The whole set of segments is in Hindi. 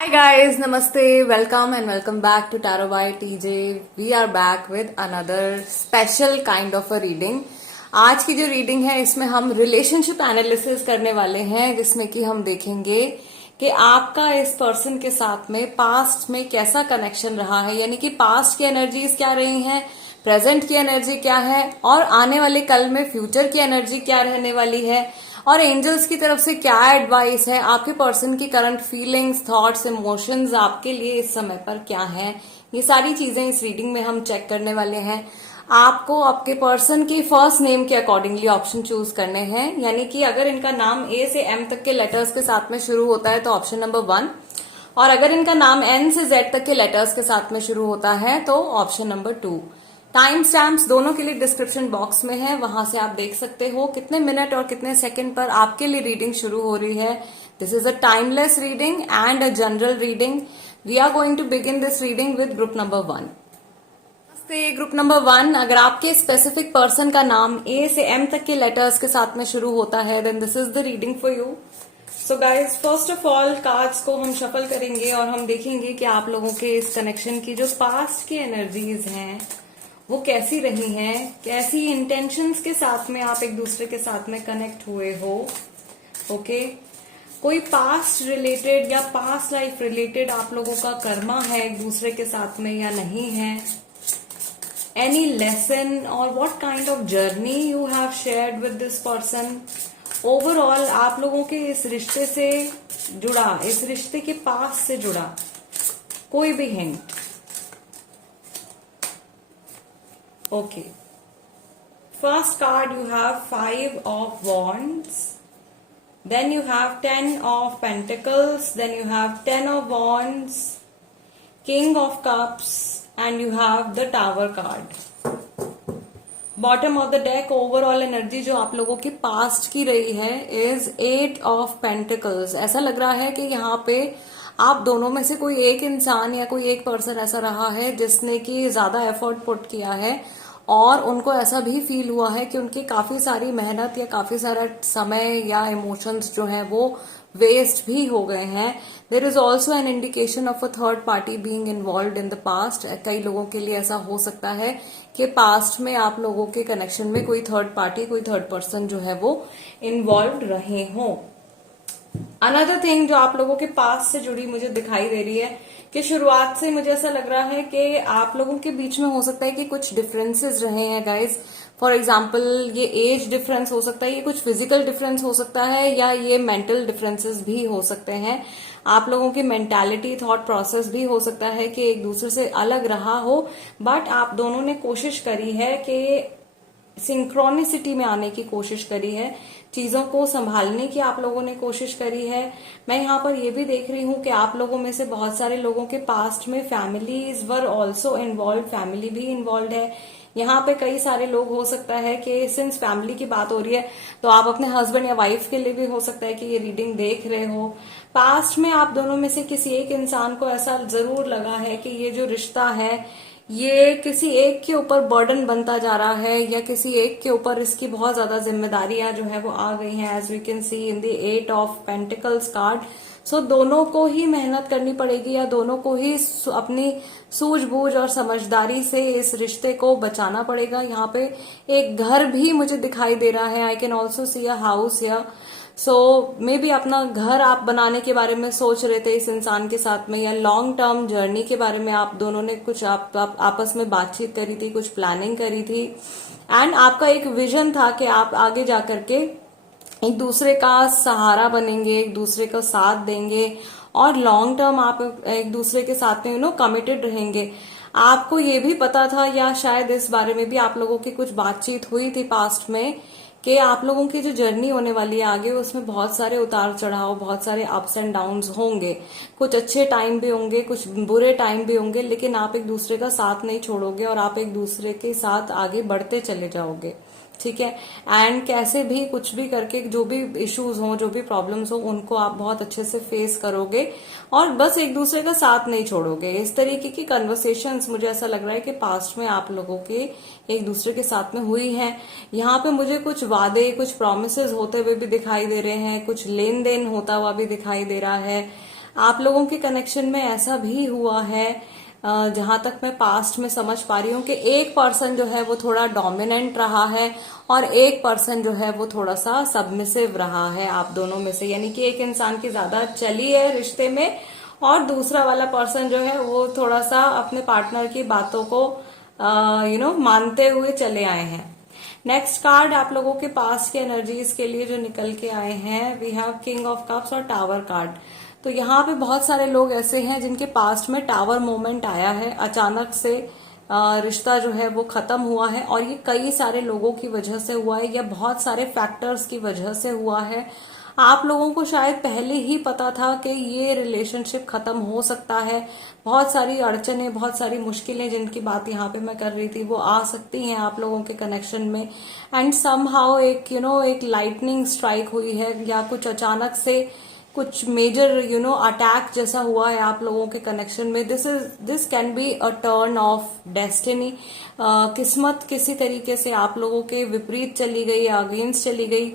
Hi guys, Namaste, welcome and welcome back to Tarot by TJ. We are back with another special kind of a reading. आज की जो रीडिंग है इसमें हम रिलेशनशिप एनालिसिस करने वाले हैं, जिसमें कि हम देखेंगे कि आपका इस पर्सन के साथ में पास्ट में कैसा कनेक्शन रहा है, यानी कि पास्ट की एनर्जीज क्या रही हैं, प्रेजेंट की एनर्जी क्या है और आने वाले कल में फ्यूचर की एनर्जी क्या रहने वाली है और एंजल्स की तरफ से क्या एडवाइस है, आपके पर्सन की करंट फीलिंग्स, थॉट्स, इमोशंस आपके लिए इस समय पर क्या है। ये सारी चीजें इस रीडिंग में हम चेक करने वाले हैं। आपको आपके पर्सन के फर्स्ट नेम के अकॉर्डिंगली ऑप्शन चूज करने हैं, यानी कि अगर इनका नाम ए से एम तक के लेटर्स के साथ में शुरू होता है तो ऑप्शन नंबर 1, और अगर इनका नाम एन से जेड तक के लेटर्स के साथ में शुरू होता है तो ऑप्शन नंबर 2। टाइम स्टैम्प्स दोनों के लिए डिस्क्रिप्शन बॉक्स में है, वहां से आप देख सकते हो कितने मिनट और कितने सेकंड पर आपके लिए रीडिंग शुरू हो रही है। This is a timeless reading and a general reading. We are going to begin this reading with group number 1। Group number 1, अगर आपके स्पेसिफिक पर्सन का नाम ए से एम तक के लेटर्स के साथ में शुरू होता है then this is the reading for you. So guys, first of all cards को हम शफल करेंगे और हम देखेंगे कि आप लोगों के इस कनेक्शन की जो पास्ट की एनर्जीज हैं वो कैसी रही हैं, कैसी इंटेंशंस के साथ में आप एक दूसरे के साथ में कनेक्ट हुए हो। ओके, कोई पास्ट रिलेटेड या पास्ट लाइफ रिलेटेड आप लोगों का कर्मा है एक दूसरे के साथ में या नहीं है। एनी लेसन और what kind of journey you have shared with this person. Overall आप लोगों के इस रिश्ते से जुड़ा, इस रिश्ते के पास से जुड़ा कोई भी hint. Okay. First card you have 5 of Wands, then you have 10 of Pentacles, then you have 10 of Wands, King of Cups, and you have the Tower card. Bottom of the deck overall energy जो आप लोगों की पास्ट की रही है is 8 of Pentacles। ऐसा लग रहा है कि यहाँ पे आप दोनों में से कोई एक इंसान या कोई एक पर्सन ऐसा रहा है जिसने कि ज्यादा एफर्ट पुट किया है और उनको ऐसा भी फील हुआ है कि उनकी काफी सारी मेहनत या काफी सारा समय या इमोशंस जो है वो वेस्ट भी हो गए हैं। There is also an indication of a third party being involve in the past. कई लोगों के लिए ऐसा हो सकता है कि पास्ट में आप लोगों के कनेक्शन में कोई थर्ड पार्टी, कोई थर्ड पर्सन जो है वो इन्वॉल्व रहे हों। अनदर थिंग जो आप लोगों के पास से जुड़ी मुझे दिखाई दे रही है कि शुरुआत से मुझे ऐसा लग रहा है कि आप लोगों के बीच में हो सकता है कि कुछ डिफरेंसेस रहे हैं गाइज। फॉर एग्जाम्पल ये एज डिफरेंस हो सकता है, ये कुछ फिजिकल डिफरेंस हो सकता है या ये मेंटल डिफरेंसेस भी हो सकते हैं। आप लोगों की मेंटालिटी, थॉट प्रोसेस भी हो सकता है कि एक दूसरे से अलग रहा हो, बट आप दोनों ने कोशिश करी है कि सिंक्रोनिसिटी में आने की कोशिश करी है, चीजों को संभालने की आप लोगों ने कोशिश करी है। मैं यहाँ पर ये भी देख रही हूँ कि आप लोगों में से बहुत सारे लोगों के पास्ट में families were also involve, family भी इन्वॉल्व है। यहाँ पे कई सारे लोग हो सकता है कि सिंस फैमिली की बात हो रही है तो आप अपने हस्बैंड या वाइफ के लिए भी हो सकता है कि ये रीडिंग देख रहे हो। पास्ट में आप दोनों में से किसी एक इंसान को ऐसा जरूर लगा है कि ये जो रिश्ता है ये किसी एक के ऊपर बर्डन बनता जा रहा है या किसी एक के ऊपर इसकी बहुत ज्यादा जिम्मेदारियां जो है वो आ गई हैं, as we can see in the 8 of pentacles card. So दोनों को ही मेहनत करनी पड़ेगी या दोनों को ही अपनी सूझबूझ और समझदारी से इस रिश्ते को बचाना पड़ेगा। यहाँ पे एक घर भी मुझे दिखाई दे रहा है। आई can also C a house या सो मे बी अपना घर आप बनाने के बारे में सोच रहे थे इस इंसान के साथ में, या लॉन्ग टर्म जर्नी के बारे में आप दोनों ने कुछ आप आपस में बातचीत करी थी, कुछ प्लानिंग करी थी एंड आपका एक विजन था कि आप आगे जाकर के एक दूसरे का सहारा बनेंगे, एक दूसरे का साथ देंगे और लॉन्ग टर्म आप एक दूसरे के साथ में कमिटेड रहेंगे। आपको ये भी पता था या शायद इस बारे में भी आप लोगों की कुछ बातचीत हुई थी पास्ट में कि आप लोगों की जो जर्नी होने वाली है आगे उसमें बहुत सारे उतार चढ़ाव, बहुत सारे अप्स एंड डाउन्स होंगे। कुछ अच्छे टाइम भी होंगे, कुछ बुरे टाइम भी होंगे, लेकिन आप एक दूसरे का साथ नहीं छोड़ोगे और आप एक दूसरे के साथ आगे बढ़ते चले जाओगे। ठीक है, एंड कैसे भी कुछ भी करके जो भी इश्यूज हो, जो भी प्रॉब्लम्स हो, उनको आप बहुत अच्छे से फेस करोगे और बस एक दूसरे का साथ नहीं छोड़ोगे। इस तरीके की कन्वर्सेशंस मुझे ऐसा लग रहा है कि पास्ट में आप लोगों के एक दूसरे के साथ में हुई हैं। यहाँ पे मुझे कुछ वादे, कुछ प्रोमिसेस होते हुए भी दिखाई दे रहे हैं, कुछ लेन देन होता हुआ भी दिखाई दे रहा है। आप लोगों के कनेक्शन में ऐसा भी हुआ है, जहां तक मैं पास्ट में समझ पा रही हूँ, कि एक पर्सन जो है वो थोड़ा डोमिनेंट रहा है और एक पर्सन जो है वो थोड़ा सा सबमिसिव रहा है आप दोनों में से। यानी कि एक इंसान की ज्यादा चली है रिश्ते में और दूसरा वाला पर्सन जो है वो थोड़ा सा अपने पार्टनर की बातों को मानते हुए चले आए हैं। नेक्स्ट कार्ड आप लोगों के पास के एनर्जीज के लिए जो निकल के आए हैं, we have king of cups और टावर कार्ड। तो यहाँ पे बहुत सारे लोग ऐसे हैं जिनके पास्ट में टावर मोमेंट आया है, अचानक से रिश्ता जो है वो खत्म हुआ है और ये कई सारे लोगों की वजह से हुआ है या बहुत सारे फैक्टर्स की वजह से हुआ है। आप लोगों को शायद पहले ही पता था कि ये रिलेशनशिप खत्म हो सकता है। बहुत सारी अड़चने, बहुत सारी मुश्किलें जिनकी बात यहाँ पे मैं कर रही थी वो आ सकती हैं आप लोगों के कनेक्शन में। एंड समहाउ एक एक लाइटनिंग स्ट्राइक हुई है या कुछ अचानक से कुछ मेजर अटैक जैसा हुआ है आप लोगों के कनेक्शन में। This can be a turn off destiny. किस्मत किसी तरीके से आप लोगों के विपरीत चली गई, अगेंस्ट चली गई।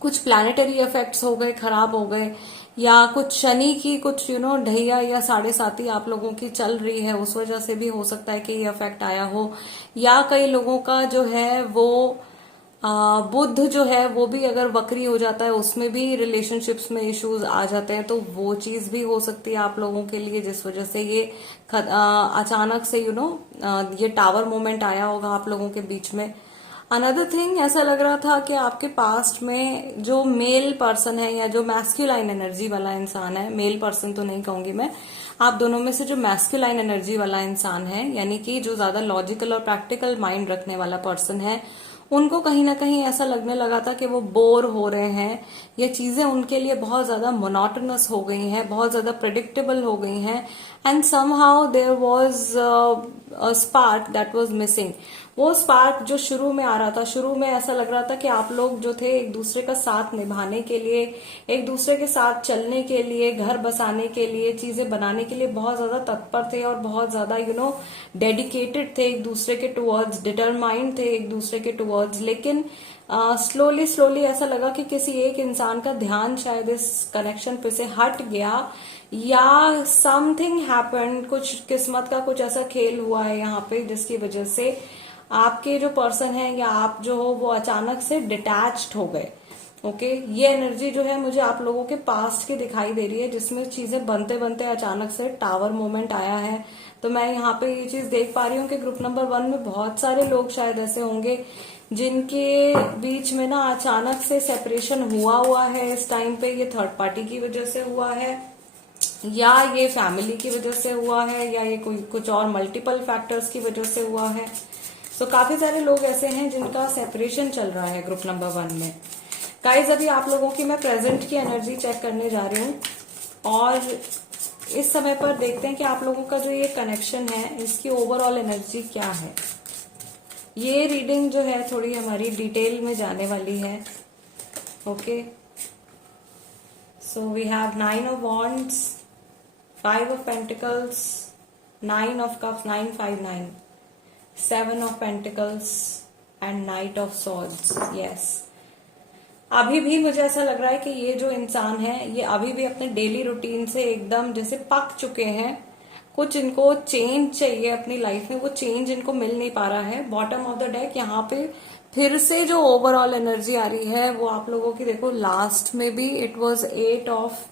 कुछ प्लैनेटरी इफेक्ट्स हो गए, खराब हो गए, या कुछ शनि की कुछ ढैया या 7.5 आप लोगों की चल रही है, उस वजह से भी हो सकता है कि ये इफेक्ट आया हो। या कई लोगों का जो है वो बुध जो है वो भी अगर वक्री हो जाता है, उसमें भी रिलेशनशिप्स में इश्यूज आ जाते हैं, तो वो चीज भी हो सकती है आप लोगों के लिए, जिस वजह से ये अचानक से ये टावर मोमेंट आया होगा आप लोगों के बीच में। अनदर थिंग, ऐसा लग रहा था कि आपके पास्ट में जो मेल पर्सन है या जो मैस्कुलाइन एनर्जी वाला इंसान है, मेल पर्सन तो नहीं कहूंगी मैं, आप दोनों में से जो मैस्कुलाइन एनर्जी वाला इंसान है, यानी कि जो ज्यादा लॉजिकल और प्रैक्टिकल माइंड रखने वाला पर्सन है, उनको कहीं ना कहीं ऐसा लगने लगा था कि वो बोर हो रहे हैं, ये चीजें उनके लिए बहुत ज्यादा मोनोटोनस हो गई हैं, बहुत ज्यादा प्रेडिक्टेबल हो गई हैं। And somehow there was a spark that was missing. वो स्पार्क जो शुरू में आ रहा था, शुरू में ऐसा लग रहा था कि आप लोग जो थे एक दूसरे का साथ निभाने के लिए, एक दूसरे के साथ चलने के लिए, घर बसाने के लिए, चीजें बनाने के लिए बहुत ज्यादा तत्पर थे और बहुत ज्यादा डेडिकेटेड थे एक दूसरे के टुवर्ड्स, डिटरमाइंड थे एक दूसरे के टुवर्ड्स। लेकिन स्लोली स्लोली ऐसा लगा कि किसी एक इंसान का ध्यान शायद इस कनेक्शन पे से हट गया, या समथिंग हैपेंड, कुछ किस्मत का कुछ ऐसा खेल हुआ है यहाँ पे जिसकी वजह से आपके जो पर्सन है या आप जो हो वो अचानक से डिटैच्ड हो गए। ओके, ये एनर्जी जो है मुझे आप लोगों के पास्ट की दिखाई दे रही है, जिसमें चीजें बनते बनते अचानक से टावर मोमेंट आया है। तो मैं यहाँ पे ये चीज देख पा रही हूँ कि ग्रुप नंबर 1 में बहुत सारे लोग शायद ऐसे होंगे जिनके बीच में ना अचानक से सेपरेशन हुआ है इस टाइम पे। ये थर्ड पार्टी की वजह से हुआ है, या ये फैमिली की वजह से हुआ है, या ये कोई कुछ और मल्टीपल फैक्टर्स की वजह से हुआ है। तो काफी सारे लोग ऐसे हैं जिनका सेपरेशन चल रहा है ग्रुप नंबर 1 में। गाइस, अभी आप लोगों की मैं प्रेजेंट की एनर्जी चेक करने जा रही हूँ और इस समय पर देखते हैं कि आप लोगों का जो ये कनेक्शन है इसकी ओवरऑल एनर्जी क्या है। ये रीडिंग जो है थोड़ी हमारी डिटेल में जाने वाली है। Okay, so we have 9 of wands, 5 of pentacles, 9 of cups, 9 5 9, 7 of pentacles and knight of swords. Yes, अभी भी मुझे ऐसा लग रहा है कि ये जो इंसान है ये अभी भी अपने डेली रूटीन से एकदम जैसे पक चुके हैं। कुछ इनको चेंज चाहिए अपनी लाइफ में, वो चेंज इनको मिल नहीं पा रहा है। बॉटम ऑफ द डेक यहाँ पे फिर से जो ओवरऑल एनर्जी आ रही है वो आप लोगों की, देखो लास्ट में भी इट वाज 8 ऑफ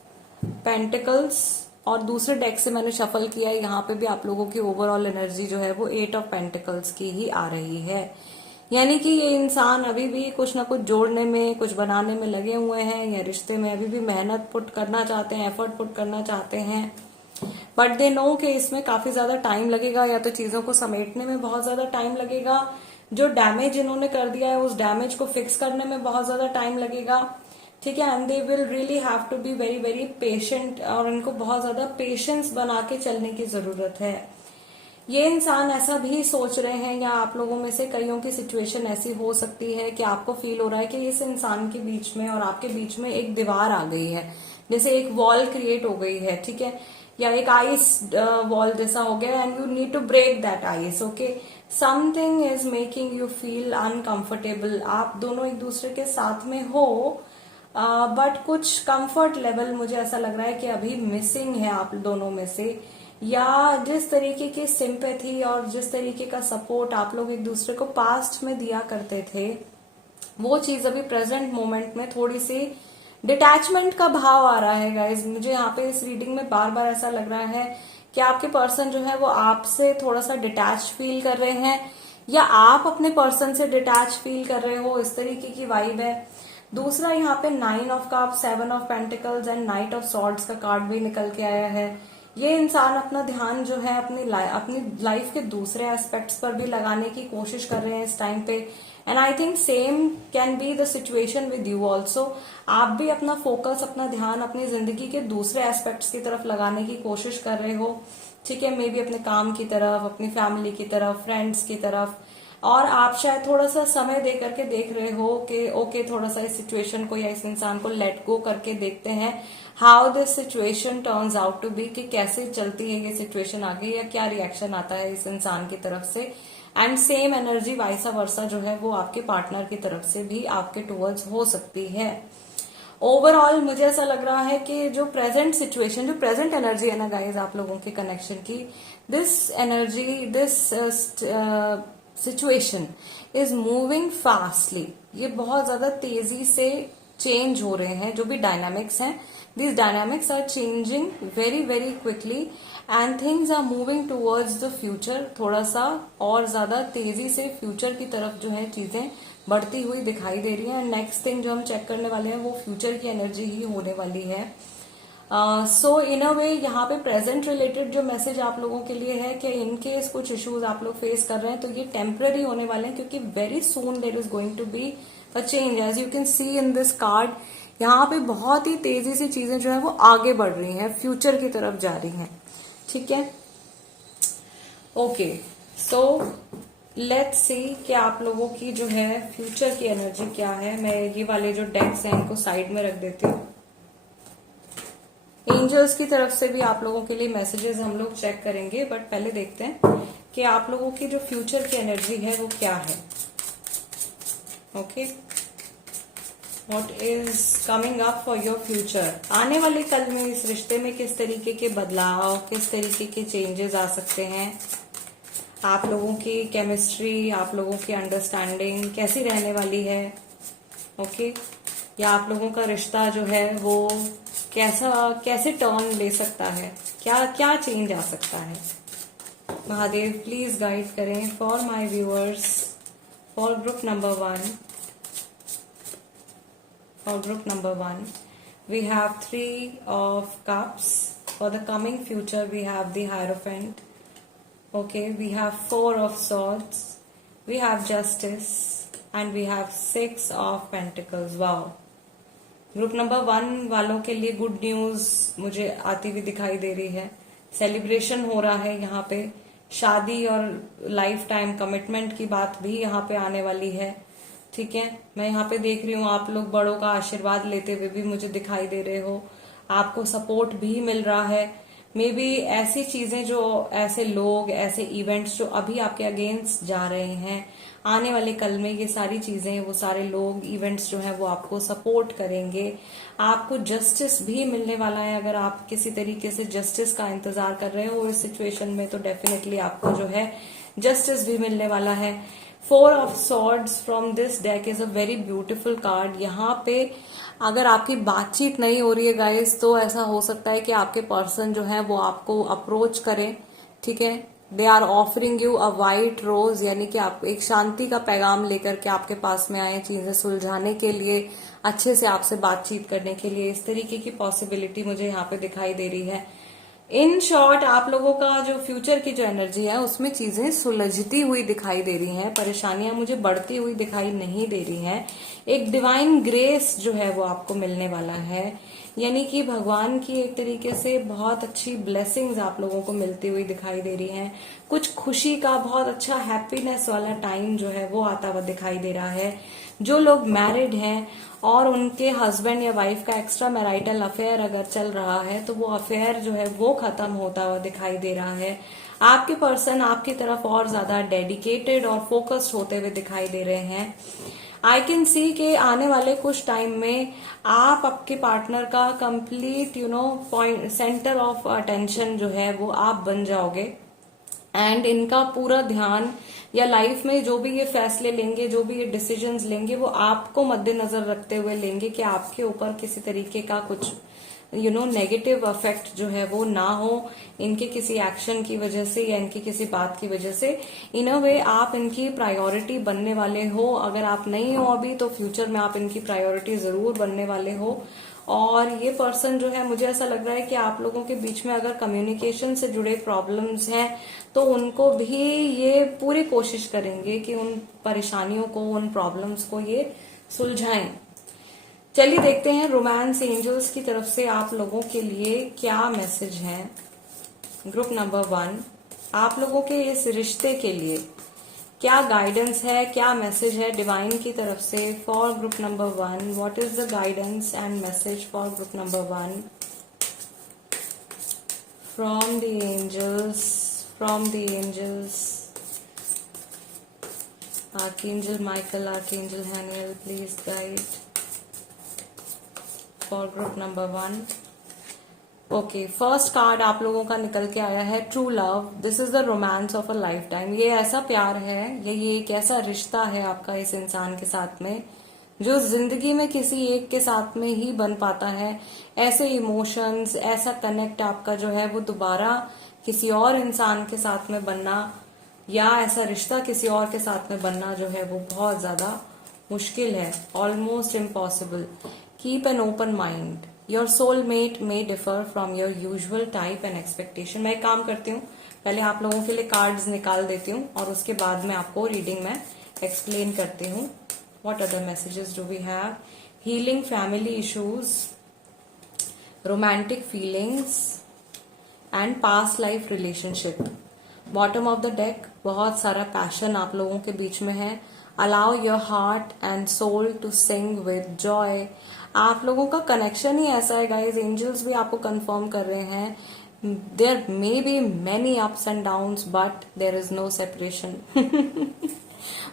पेंटिकल्स और दूसरे डेक से मैंने शफल किया है, यहाँ पे भी आप लोगों की ओवरऑल एनर्जी जो है वो 8 ऑफ पेंटिकल्स की ही आ रही है। यानी कि ये इंसान अभी भी कुछ ना कुछ जोड़ने में, कुछ बनाने में लगे हुए हैं, या रिश्ते में अभी भी मेहनत पुट करना चाहते हैं, एफर्ट पुट करना चाहते हैं, बट दे नो कि इसमें काफी ज्यादा टाइम लगेगा, या तो चीजों को समेटने में बहुत ज्यादा टाइम लगेगा, जो डैमेज इन्होंने कर दिया है उस डैमेज को फिक्स करने में बहुत ज्यादा टाइम लगेगा। ठीक है, and they will really have to be very very patient, और इनको बहुत ज्यादा पेशेंस बना के चलने की जरूरत है। ये इंसान ऐसा भी सोच रहे हैं, या आप लोगों में से कईयों की सिचुएशन ऐसी हो सकती है कि आपको फील हो रहा है कि इस इंसान के बीच में और आपके बीच में एक दीवार आ गई है, जैसे एक वॉल क्रिएट हो गई है। ठीक है, या एक आइस वॉल जैसा हो गया, and you need to break that ice. Okay, something is making you feel uncomfortable. आप दोनों एक दूसरे के साथ में हो, बट कुछ कंफर्ट लेवल मुझे ऐसा लग रहा है कि अभी मिसिंग है आप दोनों में से, या जिस तरीके की सिंपैथी और जिस तरीके का सपोर्ट आप लोग एक दूसरे को पास्ट में दिया करते थे, वो चीज अभी प्रेजेंट मोमेंट में थोड़ी सी डिटैचमेंट का भाव आ रहा है गाइज। मुझे यहाँ पे इस रीडिंग में बार बार ऐसा लग रहा है कि आपके पर्सन जो है वो आपसे थोड़ा सा डिटैच फील कर रहे हैं, या आप अपने पर्सन से डिटैच फील कर रहे हो, इस तरीके की वाइब है। दूसरा यहाँ पे 9 of cup, 7 of pentacles and knight of swords का कार्ड भी निकल के आया है। ये इंसान अपना ध्यान जो है अपनी लाइफ के दूसरे एस्पेक्ट्स पर भी लगाने की कोशिश कर रहे हैं इस टाइम पे, and I think same can be the situation with you also. आप भी अपना फोकस, अपना ध्यान अपनी जिंदगी के दूसरे एस्पेक्ट्स की तरफ लगाने की कोशिश कर रहे हो, ठीक है। मे बी अपने काम की तरफ, अपनी फैमिली की तरफ, फ्रेंड्स की तरफ, और आप शायद थोड़ा सा समय दे करके देख रहे हो कि ओके थोड़ा सा इस सिचुएशन को या इस इंसान को लेट गो करके देखते हैं how this situation turns out to be, कि कैसे चलती है ये सिचुएशन आगे, या क्या रिएक्शन आता है इस इंसान की तरफ से। एंड सेम एनर्जी वाइसा वर्सा जो है वो आपके पार्टनर की तरफ से भी आपके टुवर्ड्स हो सकती है। ओवरऑल मुझे ऐसा लग रहा है कि जो प्रेजेंट सिचुएशन, जो प्रेजेंट एनर्जी है ना गाइज आप लोगों के कनेक्शन की, this energy, this situation is moving fastly. ये बहुत ज्यादा तेजी से चेंज हो रहे हैं, जो भी डायनामिक्स हैं, these dynamics are changing very very quickly and things are moving towards the future। थोड़ा सा और ज्यादा तेजी से फ्यूचर की तरफ जो है चीजें बढ़ती हुई दिखाई दे रही है। नेक्स्ट थिंग जो हम चेक करने वाले हैं वो फ्यूचर की एनर्जी ही होने वाली है। सो इन अ वे यहाँ पे प्रेजेंट रिलेटेड जो मैसेज आप लोगों के लिए है कि इन केस कुछ इश्यूज आप लोग फेस कर रहे हैं तो ये टेम्पररी होने वाले हैं, क्योंकि very soon there is going to be a change. As you can see in this card, यहाँ पे बहुत ही तेजी से चीजें जो है वो आगे बढ़ रही हैं, फ्यूचर की तरफ जा रही हैं, ठीक है। ओके, सो लेट्स सी कि आप लोगों की जो है फ्यूचर की एनर्जी क्या है। मैं ये वाले जो डेक्स हैं इनको साइड में रख देती हूँ। एंजल्स की तरफ से भी आप लोगों के लिए मैसेजेस हम लोग चेक करेंगे, बट पहले देखते हैं कि आप लोगों की जो फ्यूचर की एनर्जी है वो क्या है। Okay, What is coming up for your future? आने वाले कल में इस रिश्ते में किस तरीके के बदलाव, किस तरीके के चेंजेस आ सकते हैं, आप लोगों की केमिस्ट्री, आप लोगों की अंडरस्टैंडिंग कैसी रहने वाली है, ओके, या आप लोगों का रिश्ता जो है वो कैसे टर्न ले सकता है, क्या क्या चेंज आ सकता है। महादेव प्लीज गाइड करें for my viewers, for group number 1। For group number 1, we have 3 of cups. For the coming future, we have the Hierophant. Okay, we have 4 of swords. We have justice, and we have 6 of pentacles. Wow. Group number 1 वालों के लिए गुड न्यूज मुझे आती हुई दिखाई दे रही है। सेलिब्रेशन हो रहा है यहाँ पे, शादी और लाइफ टाइम कमिटमेंट की बात भी यहाँ पे आने वाली है, ठीक है। मैं यहाँ पे देख रही हूँ आप लोग बड़ों का आशीर्वाद लेते हुए भी मुझे दिखाई दे रहे हो, आपको सपोर्ट भी मिल रहा है। मे बी ऐसी चीजें जो, ऐसे लोग, ऐसे इवेंट्स जो अभी आपके अगेंस्ट जा रहे हैं, आने वाले कल में ये सारी चीजें, वो सारे लोग, इवेंट्स जो है वो आपको सपोर्ट करेंगे। आपको जस्टिस भी मिलने वाला है। अगर आप किसी तरीके से जस्टिस का इंतजार कर रहे हो इस सिचुएशन में, तो डेफिनेटली आपको जो है जस्टिस भी मिलने वाला है। 4 of swords from this deck is a very beautiful card। यहाँ पे अगर आपकी बातचीत नहीं हो रही है गाइस, तो ऐसा हो सकता है कि आपके पर्सन जो है वो आपको अप्रोच करें, ठीक है। They are offering you a white rose, यानी कि आप एक शांति का पैगाम लेकर के आपके पास में आए, चीजें सुलझाने के लिए, अच्छे से आपसे बातचीत करने के लिए। इस तरीके की पॉसिबिलिटी मुझे यहाँ पे दिखाई दे रही है। इन शॉर्ट आप लोगों का जो फ्यूचर की जो एनर्जी है उसमें चीजें सुलझती हुई दिखाई दे रही हैं, परेशानियां मुझे बढ़ती हुई दिखाई नहीं दे रही हैं। एक डिवाइन ग्रेस जो है वो आपको मिलने वाला है, यानी कि भगवान की एक तरीके से बहुत अच्छी ब्लेसिंग्स आप लोगों को मिलती हुई दिखाई दे रही हैं। कुछ खुशी का बहुत अच्छा हैप्पीनेस वाला टाइम जो है वो आता हुआ दिखाई दे रहा है। जो लोग मैरिड हैं और उनके हस्बैंड या वाइफ का एक्स्ट्रा मैरिटल अफेयर अगर चल रहा है, तो वो अफेयर जो है वो खत्म होता हुआ दिखाई दे रहा है। आपके पर्सन आपकी तरफ और ज्यादा डेडिकेटेड और फोकस्ड होते हुए दिखाई दे रहे हैं। आई कैन सी कि आने वाले कुछ टाइम में आप आपके पार्टनर का complete point centre of attention जो है वो आप बन जाओगे। एंड इनका पूरा ध्यान या लाइफ में जो भी ये फैसले लेंगे, जो भी ये डिसीजंस लेंगे, वो आपको मद्देनजर रखते हुए लेंगे कि आपके ऊपर किसी तरीके का कुछ नेगेटिव इफेक्ट जो है वो ना हो इनके किसी एक्शन की वजह से या इनकी किसी बात की वजह से। इन अ वे आप इनकी प्रायोरिटी बनने वाले हो। अगर आप नहीं हो अभी तो फ्यूचर में आप इनकी प्रायोरिटी जरूर बनने वाले हो। और ये पर्सन जो है, मुझे ऐसा लग रहा है कि आप लोगों के बीच में अगर कम्युनिकेशन से जुड़े प्रॉब्लम्स हैं तो उनको भी ये पूरी कोशिश करेंगे कि उन परेशानियों को, उन प्रॉब्लम्स को ये सुलझाएं। चलिए देखते हैं रोमांस एंजल्स की तरफ से आप लोगों के लिए क्या मैसेज है। ग्रुप नंबर 1, आप लोगों के इस रिश्ते के लिए क्या गाइडेंस है, क्या मैसेज है डिवाइन की तरफ से for group number 1। What is the guidance and message for group number 1 from the angels, from the angels. Archangel Michael, archangel Haniel, please guide for group number 1। Okay, first card आप लोगों का निकल के आया है true love. This is the romance of a lifetime. ये ऐसा प्यार है, ये एक ऐसा रिश्ता है आपका इस इंसान के साथ में जो जिंदगी में किसी एक के साथ में ही बन पाता है। ऐसे इमोशंस, ऐसा कनेक्ट आपका जो है वो दोबारा किसी और इंसान के साथ में बनना या ऐसा रिश्ता किसी और के साथ में बनना जो है वो बहुत ज्यादा मुश्किल है, almost impossible. Keep an open mind. Your soulmate may differ from your usual type and expectation. मैं एक काम करती हूँ, पहले आप लोगों के लिए कार्ड्स निकाल देती हूँ और उसके बाद में आपको रीडिंग में एक्सप्लेन करती हूँ। What other messages do we have? Healing family issues, romantic feelings and past life relationship. Bottom of the deck, बहुत सारा पैशन आप लोगों के बीच में है। Allow your heart and soul to sing with joy. आप लोगों का कनेक्शन ही ऐसा है गाइस, एंजल्स भी आपको कंफर्म कर रहे हैं। There may be many ups and downs but there is no separation.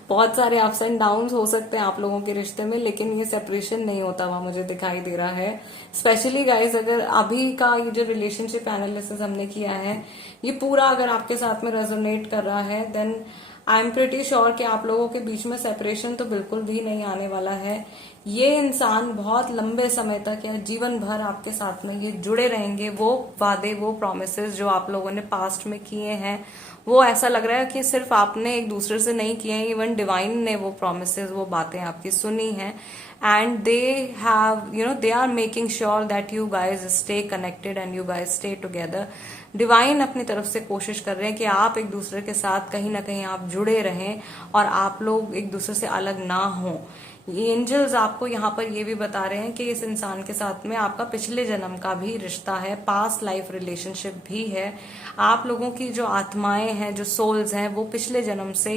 बहुत सारे अप्स एंड डाउन्स हो सकते हैं आप लोगों के रिश्ते में, लेकिन ये सेपरेशन नहीं होता हुआ मुझे दिखाई दे रहा है। स्पेशली गाइस, अगर अभी का ये जो रिलेशनशिप एनालिसिस हमने किया है ये पूरा अगर आपके साथ में रेजोनेट कर रहा है, then I am pretty sure कि आप लोगों के बीच में सेपरेशन तो बिल्कुल भी नहीं आने वाला है। ये इंसान बहुत लंबे समय तक या जीवन भर आपके साथ में ये जुड़े रहेंगे। वो वादे, वो प्रॉमिसेस जो आप लोगों ने पास्ट में किए हैं, वो ऐसा लग रहा है कि सिर्फ आपने एक दूसरे से नहीं किए हैं, इवन डिवाइन ने वो प्रॉमिसेस, वो बातें आपकी सुनी हैं। And they have they are making sure that you guys stay connected and you guys stay together. Divine अपनी तरफ से कोशिश कर रहे हैं कि आप एक दूसरे के साथ कहीं ना कहीं आप जुड़े रहें और आप लोग एक दूसरे से अलग ना हो। एंजल्स आपको यहाँ पर ये भी बता रहे हैं कि इस इंसान के साथ में आपका पिछले जन्म का भी रिश्ता है, पास्ट लाइफ रिलेशनशिप भी है। आप लोगों की जो आत्माएं हैं, जो सोल्स हैं, वो पिछले जन्म से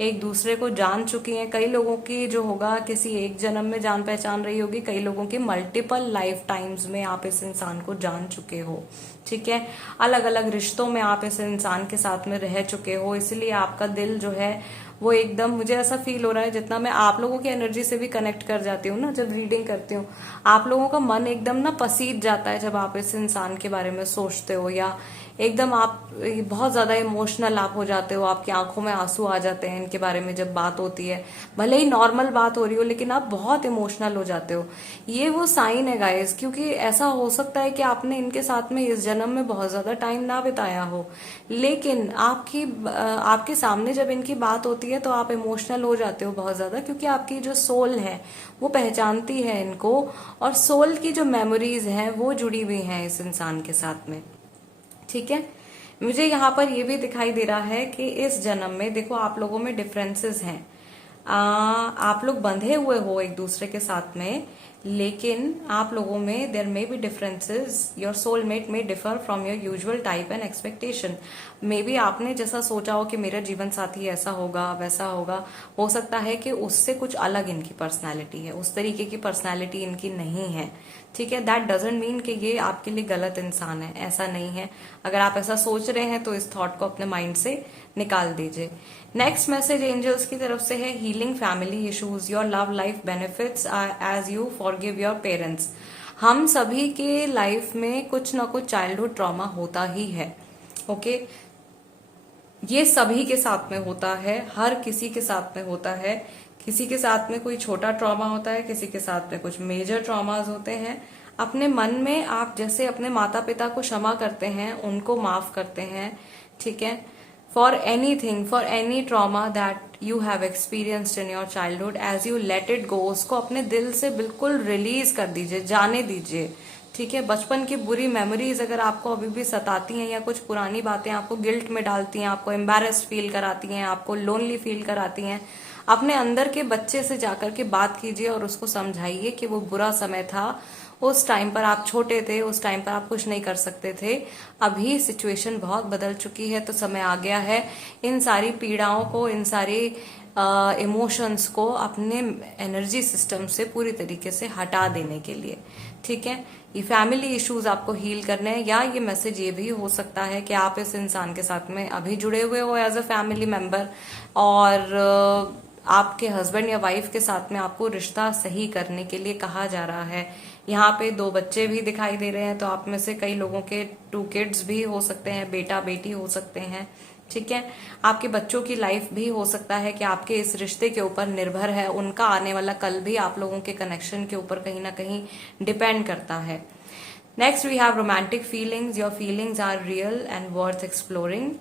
एक दूसरे को जान चुकी हैं। कई लोगों की जो होगा किसी एक जन्म में जान पहचान रही होगी, कई लोगों की मल्टीपल लाइफ टाइम्स में आप इस इंसान को जान चुके हो। ठीक है, अलग अलग रिश्तों में आप इस इंसान के साथ में रह चुके हो, इसलिए आपका दिल जो है वो एकदम, मुझे ऐसा फील हो रहा है, जितना मैं आप लोगों की एनर्जी से भी कनेक्ट कर जाती हूँ ना जब रीडिंग करती हूँ, आप लोगों का मन एकदम ना पसीज जाता है जब आप इस इंसान के बारे में सोचते हो, या एकदम आप बहुत ज्यादा इमोशनल आप हो जाते हो, आपकी आंखों में आंसू आ जाते हैं इनके बारे में जब बात होती है। भले ही नॉर्मल बात हो रही हो लेकिन आप बहुत इमोशनल हो जाते हो। ये वो साइन है गाइस, क्योंकि ऐसा हो सकता है कि आपने इनके साथ में इस जन्म में बहुत ज्यादा टाइम ना बिताया हो, लेकिन आपके सामने जब इनकी बात होती है तो आप इमोशनल हो जाते हो बहुत ज्यादा, क्योंकि आपकी जो सोल है वो पहचानती है इनको, और सोल की जो मेमोरीज हैं वो जुड़ी हुई हैं इस इंसान के साथ में। ठीक है, मुझे यहाँ पर ये भी दिखाई दे रहा है कि इस जन्म में देखो आप लोगों में डिफरेंसेस हैं। आप लोग बंधे हुए हो एक दूसरे के साथ में, लेकिन आप लोगों में there may be differences, your soulmate may differ from your usual type and expectation. Maybe आपने जैसा सोचा हो कि मेरा जीवन साथी ऐसा होगा वैसा होगा, हो सकता है कि उससे कुछ अलग इनकी पर्सनैलिटी है, उस तरीके की पर्सनैलिटी इनकी नहीं है। ठीक है, दैट डजंट मीन कि ये आपके लिए गलत इंसान है, ऐसा नहीं है। अगर आप ऐसा सोच रहे हैं तो इस थॉट को अपने माइंड से निकाल दीजिए। नेक्स्ट मैसेज एंजल्स की तरफ से है healing family issues, your love life benefits as you forgive your parents. हम सभी के लाइफ में कुछ ना कुछ चाइल्डहुड ट्रॉमा होता ही है। ओके, ये सभी के साथ में होता है, हर किसी के साथ में होता है। किसी के साथ में कोई छोटा ट्रॉमा होता है, किसी के साथ में कुछ मेजर ट्रॉमास होते हैं। अपने मन में आप जैसे अपने माता पिता को क्षमा करते हैं, उनको माफ करते हैं, ठीक है, for anything, for any trauma that you have experienced in your childhood, as you let it go, उसको अपने दिल से बिल्कुल रिलीज कर दीजिए, जाने दीजिए। ठीक है, बचपन की बुरी मेमोरीज अगर आपको अभी भी सताती हैं या कुछ पुरानी बातें आपको गिल्ट में डालती हैं, आपको एम्बैरेस्ड फील कराती हैं, आपको लोनली फील कराती हैं, अपने अंदर के बच्चे से जाकर के बात कीजिए और उसको समझाइए कि वो बुरा समय था, उस टाइम पर आप छोटे थे, उस टाइम पर आप कुछ नहीं कर सकते थे। अभी सिचुएशन बहुत बदल चुकी है, तो समय आ गया है इन सारी पीड़ाओं को, इन सारी इमोशंस को अपने एनर्जी सिस्टम से पूरी तरीके से हटा देने के लिए। ठीक है, ये फैमिली इश्यूज आपको हील करने हैं, या ये मैसेज ये भी हो सकता है कि आप इस इंसान के साथ में अभी जुड़े हुए हो एज अ फैमिली मेंबर, और आपके हस्बैंड या वाइफ के साथ में आपको रिश्ता सही करने के लिए कहा जा रहा है। यहाँ पे 2 बच्चे भी दिखाई दे रहे हैं, तो आप में से कई लोगों के 2 किड्स भी हो सकते हैं, बेटा बेटी हो सकते हैं। ठीक है, आपके बच्चों की लाइफ भी हो सकता है कि आपके इस रिश्ते के ऊपर निर्भर है, उनका आने वाला कल भी आप लोगों के कनेक्शन के ऊपर कहीं ना कहीं डिपेंड करता है। Next we have romantic feelings, your feelings are real and worth exploring.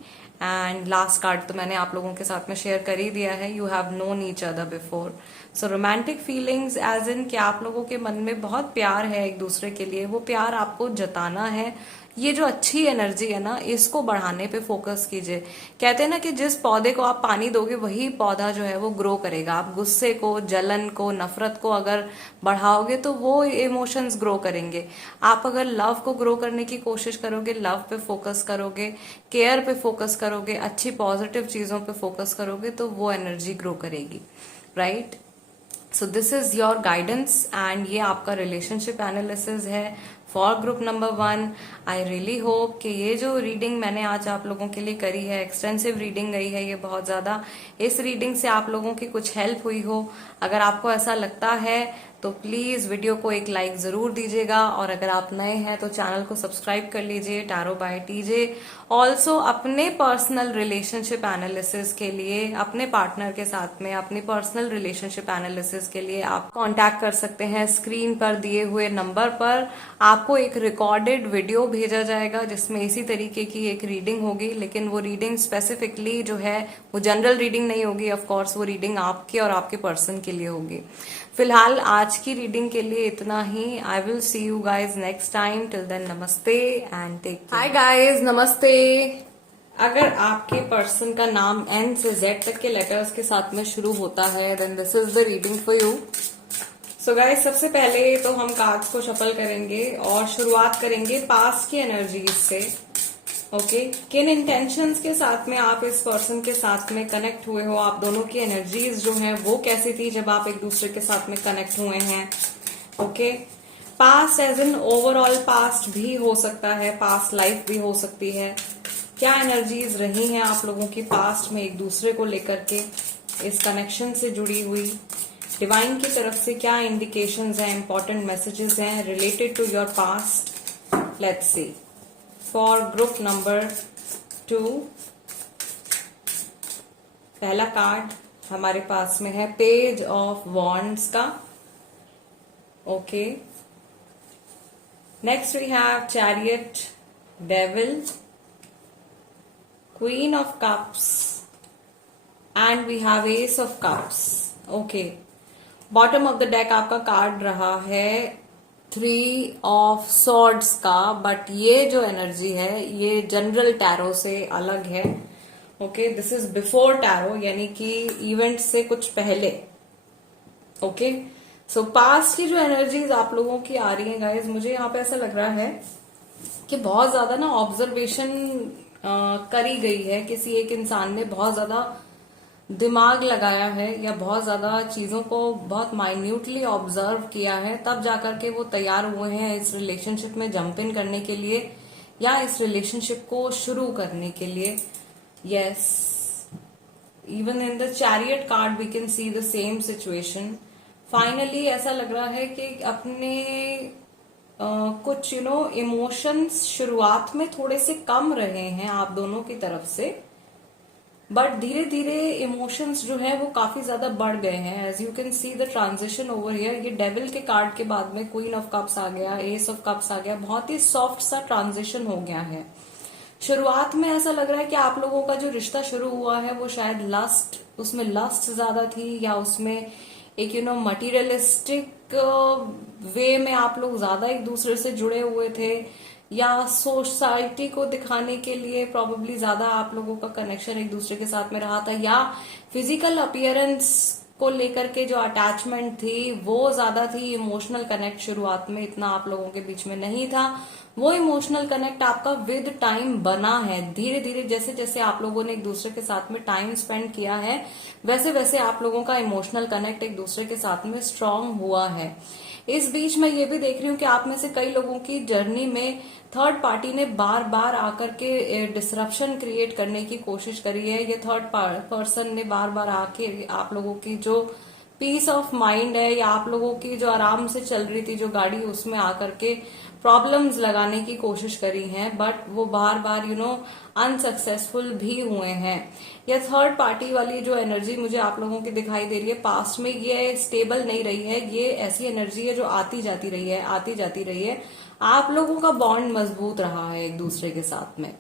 And last card तो मैंने आप लोगों के साथ में शेयर कर ही दिया है, you have known each other before. So romantic feelings as in कि आप लोगों के मन में बहुत प्यार है एक दूसरे के लिए, वो प्यार आपको जताना है। ये जो अच्छी एनर्जी है ना, इसको बढ़ाने पे फोकस कीजिए। कहते हैं ना कि जिस पौधे को आप पानी दोगे वही पौधा जो है वो ग्रो करेगा। आप गुस्से को, जलन को, नफरत को अगर बढ़ाओगे तो वो इमोशंस ग्रो करेंगे। आप अगर लव को ग्रो करने की कोशिश करोगे, लव पे फोकस करोगे, केयर पे फोकस करोगे, अच्छी पॉजिटिव चीजों पे फोकस करोगे, तो वो एनर्जी ग्रो करेगी, right. So this is your guidance and ये आपका रिलेशनशिप एनालिसिस है for group number 1। I really hope कि ये जो रीडिंग मैंने आज आप लोगों के लिए करी है, एक्सटेंसिव रीडिंग गई है ये बहुत ज्यादा, इस रीडिंग से आप लोगों की कुछ हेल्प हुई हो। अगर आपको ऐसा लगता है तो प्लीज वीडियो को एक लाइक जरूर दीजिएगा, और अगर आप नए हैं तो चैनल को सब्सक्राइब कर लीजिए, टैरो बाय टीजे। ऑल्सो अपने पर्सनल रिलेशनशिप एनालिसिस के लिए, अपने पार्टनर के साथ में अपनी पर्सनल रिलेशनशिप एनालिसिस के लिए आप कांटेक्ट कर सकते हैं स्क्रीन पर दिए हुए नंबर पर। आपको एक रिकॉर्डेड वीडियो भेजा जाएगा जिसमें इसी तरीके की एक रीडिंग होगी, लेकिन वो रीडिंग स्पेसिफिकली जो है वो जनरल रीडिंग नहीं होगी, ऑफ कोर्स वो रीडिंग आपके और आपके पर्सन के लिए होगी। फिलहाल आज की रीडिंग के लिए इतना ही। I will see you guys next time, till then नमस्ते and take care. Hi guys, namaste. अगर आपके पर्सन का नाम N से Z तक के लेटर्स के साथ में शुरू होता है, then this is the reading for you. So guys, सबसे पहले तो हम कार्ड्स को शफल करेंगे और शुरुआत करेंगे पास्ट की एनर्जीज से। ओके, किन इंटेंशंस के साथ में आप इस पर्सन के साथ में कनेक्ट हुए हो, आप दोनों की एनर्जीज जो है वो कैसी थी जब आप एक दूसरे के साथ में कनेक्ट हुए हैं। Okay, past as in overall past भी हो सकता है, पास्ट लाइफ भी हो सकती है। क्या एनर्जीज रही हैं आप लोगों की पास्ट में एक दूसरे को लेकर के, इस कनेक्शन से जुड़ी हुई। डिवाइन की तरफ से क्या इंडिकेशंस हैं, इंपॉर्टेंट मैसेजेस हैं related to your past. Let's see for group number 2। पहला कार्ड हमारे पास में है पेज ऑफ वॉन्ड्स का। Okay, next we have chariot, devil, queen of cups and we have ace of cups. Okay, bottom of the deck आपका कार्ड रहा है 3 ऑफ सॉर्ड्स का, बट ये जो एनर्जी है ये जनरल टैरो से अलग है। Okay, this is before tarot, यानी कि इवेंट से कुछ पहले। ओके, सो पास्ट की जो एनर्जीज आप लोगों की आ रही है गाइज, मुझे यहाँ पे ऐसा लग रहा है कि बहुत ज्यादा ना ऑब्जर्वेशन करी गई है, किसी एक इंसान ने बहुत ज्यादा दिमाग लगाया है या बहुत ज्यादा चीजों को बहुत माइन्यूटली ऑब्जर्व किया है, तब जाकर के वो तैयार हुए हैं इस रिलेशनशिप में जंप इन करने के लिए या इस रिलेशनशिप को शुरू करने के लिए. Yes, even in the chariot card we can see the same situation. Finally ऐसा लग रहा है कि अपने कुछ इमोशंस शुरुआत में थोड़े से कम रहे हैं आप दोनों की तरफ से, बट धीरे धीरे इमोशंस जो है वो काफी ज्यादा बढ़ गए हैं. As you can see the transition over here. ये डेविल के कार्ड के बाद में क्वीन ऑफ कप्स आ गया, एस ऑफ कप्स आ गया. बहुत ही सॉफ्ट सा ट्रांजिशन हो गया है. शुरुआत में ऐसा लग रहा है कि आप लोगों का जो रिश्ता शुरू हुआ है वो शायद लस्ट, उसमें लस्ट ज्यादा थी, या उसमें एक मटीरियलिस्टिक वे में आप लोग ज्यादा एक दूसरे से जुड़े हुए थे, या सोसाइटी को दिखाने के लिए प्रॉबेबली ज्यादा आप लोगों का कनेक्शन एक दूसरे के साथ में रहा था, या फिजिकल अपीयरेंस को लेकर के जो अटैचमेंट थी वो ज्यादा थी. इमोशनल कनेक्ट शुरुआत में इतना आप लोगों के बीच में नहीं था. वो इमोशनल कनेक्ट आपका विद टाइम बना है. धीरे धीरे जैसे जैसे आप लोगों ने एक दूसरे के साथ में टाइम स्पेंड किया है, वैसे वैसे आप लोगों का इमोशनल कनेक्ट एक दूसरे के साथ में स्ट्रांग हुआ है. इस बीच मैं ये भी देख रही हूँ कि आप में से कई लोगों की जर्नी में थर्ड पार्टी ने बार बार आकर के डिसरप्शन क्रिएट करने की कोशिश करी है. ये थर्ड पर्सन ने बार बार आके आप लोगों की जो पीस ऑफ माइंड है या आप लोगों की जो आराम से चल रही थी जो गाड़ी, उसमें आकर के प्रॉब्लम्स लगाने की कोशिश करी हैं, बट वो बार बार अनसक्सेसफुल भी हुए हैं. यह थर्ड पार्टी वाली जो एनर्जी मुझे आप लोगों की दिखाई दे रही है पास्ट में, ये स्टेबल नहीं रही है. ये ऐसी एनर्जी है जो आती जाती रही है, आती जाती रही है. आप लोगों का बॉन्ड मजबूत रहा है एक दूसरे के साथ में.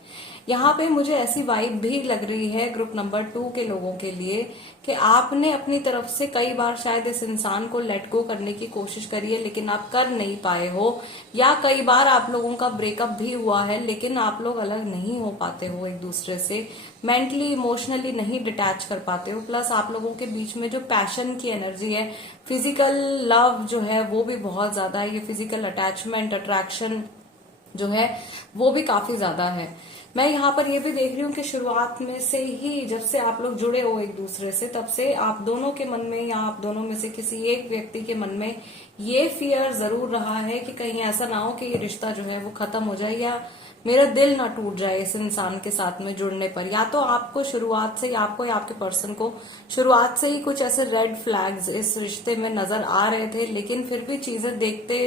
यहाँ पे मुझे ऐसी वाइब भी लग रही है ग्रुप नंबर 2 के लोगों के लिए कि आपने अपनी तरफ से कई बार शायद इस इंसान को लेट गो करने की कोशिश करी है, लेकिन आप कर नहीं पाए हो, या कई बार आप लोगों का ब्रेकअप भी हुआ है, लेकिन आप लोग अलग नहीं हो पाते हो एक दूसरे से, मेंटली इमोशनली नहीं डिटैच कर पाते हो. प्लस आप लोगों के बीच में जो पैशन की एनर्जी है, फिजिकल लव जो है वो भी बहुत ज्यादा है. ये फिजिकल अटैचमेंट, अट्रैक्शन जो है वो भी काफी ज्यादा है. मैं यहाँ पर ये भी देख रही हूँ कि शुरुआत में से ही जब से आप लोग जुड़े हो एक दूसरे से, तब से आप दोनों के मन में या आप दोनों में से किसी एक व्यक्ति के मन में ये फियर जरूर रहा है कि कहीं ऐसा ना हो कि ये रिश्ता जो है वो खत्म हो जाए या मेरा दिल ना टूट जाए इस इंसान के साथ में जुड़ने पर. या तो आपको शुरुआत से, आपको या आपके पर्सन को शुरुआत से ही कुछ ऐसे रेड फ्लैग्स इस रिश्ते में नजर आ रहे थे, लेकिन फिर भी चीजें देखते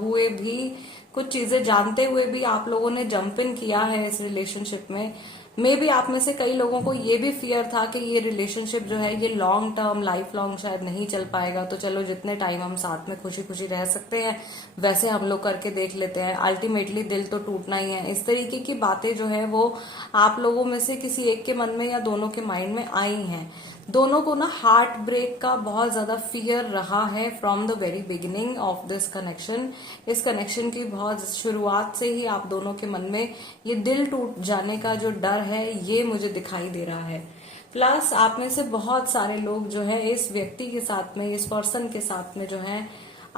हुए भी, कुछ चीजें जानते हुए भी आप लोगों ने जंप इन किया है इस रिलेशनशिप में. मे बी आप में से कई लोगों को ये भी फियर था कि ये रिलेशनशिप जो है ये लॉन्ग टर्म, लाइफ लॉन्ग शायद नहीं चल पाएगा, तो चलो जितने टाइम हम साथ में खुशी खुशी रह सकते हैं वैसे हम लोग करके देख लेते हैं, अल्टीमेटली दिल तो टूटना ही है. इस तरीके की बातें जो है वो आप लोगों में से किसी एक के मन में या दोनों के माइंड में आई हैं. दोनों को ना हार्ट ब्रेक का बहुत ज्यादा फियर रहा है from the very beginning of this connection. इस कनेक्शन की बहुत शुरुआत से ही आप दोनों के मन में ये दिल टूट जाने का जो डर है ये मुझे दिखाई दे रहा है. प्लस आप में से बहुत सारे लोग जो है इस व्यक्ति के साथ में, इस पर्सन के साथ में जो है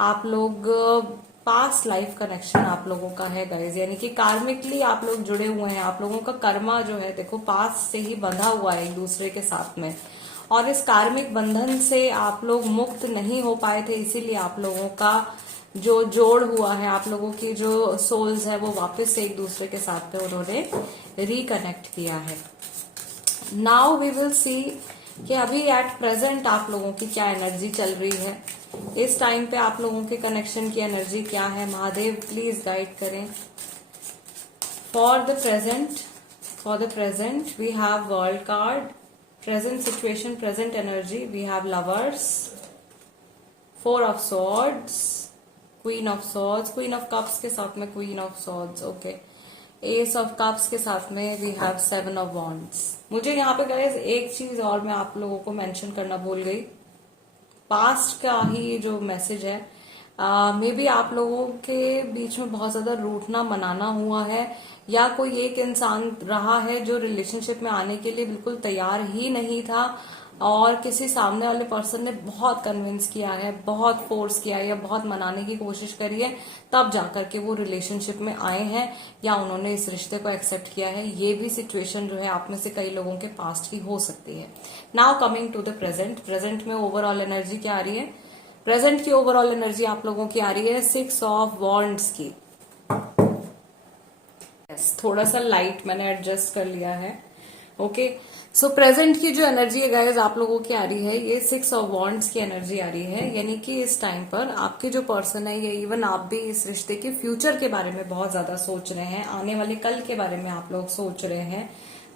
आप लोग पास्ट लाइफ कनेक्शन आप लोगों का है गाइज, यानी कि कार्मिकली आप लोग जुड़े हुए हैं. आप लोगों का कर्मा जो है देखो पास्ट से ही बंधा हुआ है एक दूसरे के साथ में, और इस कार्मिक बंधन से आप लोग मुक्त नहीं हो पाए थे, इसीलिए आप लोगों का जो जोड़ हुआ है, आप लोगों की जो सोल्स है वो वापस से एक दूसरे के साथ में उन्होंने रिकनेक्ट किया है. नाउ वी विल सी कि अभी एट प्रेजेंट आप लोगों की क्या एनर्जी चल रही है, इस टाइम पे आप लोगों के कनेक्शन की एनर्जी क्या है. महादेव प्लीज गाइड करें. For the present we have world card, present situation, present energy. We have lovers, 4 of swords, queen of swords, queen of cups के साथ में queen of swords, okay, ace of cups के साथ में we have 7 of wands. मुझे यहाँ पे गाइस एक चीज और मैं आप लोगों को मेंशन करना भूल गई. पास्ट का ही जो मैसेज है, मे बी आप लोगों के बीच में बहुत ज्यादा रूठना मनाना हुआ है, या कोई एक इंसान रहा है जो रिलेशनशिप में आने के लिए बिल्कुल तैयार ही नहीं था. और किसी सामने वाले पर्सन ने बहुत कन्विंस किया है, बहुत फोर्स किया है या बहुत मनाने की कोशिश करी है, तब जाकर के वो रिलेशनशिप में आए हैं या उन्होंने इस रिश्ते को एक्सेप्ट किया है। ये भी सिचुएशन जो है आप में से कई लोगों के पास्ट की हो सकती है। Now coming to the present, present में ओवरऑल एनर्जी क्या आ रही है? प्रेजेंट की ओवरऑल एनर्जी आप लोगों की आ रही है 6 ऑफ वॉन्ड्स की। थोड़ा सा लाइट मैंने एडजस्ट कर लिया है। ओके, सो प्रेजेंट की जो एनर्जी है गाइस आप लोगों की आ रही है, ये 6 ऑफ वॉन्ड्स की एनर्जी आ रही है। यानी कि इस टाइम पर आपके जो पर्सन है, ये इवन आप भी इस रिश्ते के फ्यूचर के बारे में बहुत ज्यादा सोच रहे हैं, आने वाले कल के बारे में आप लोग सोच रहे हैं।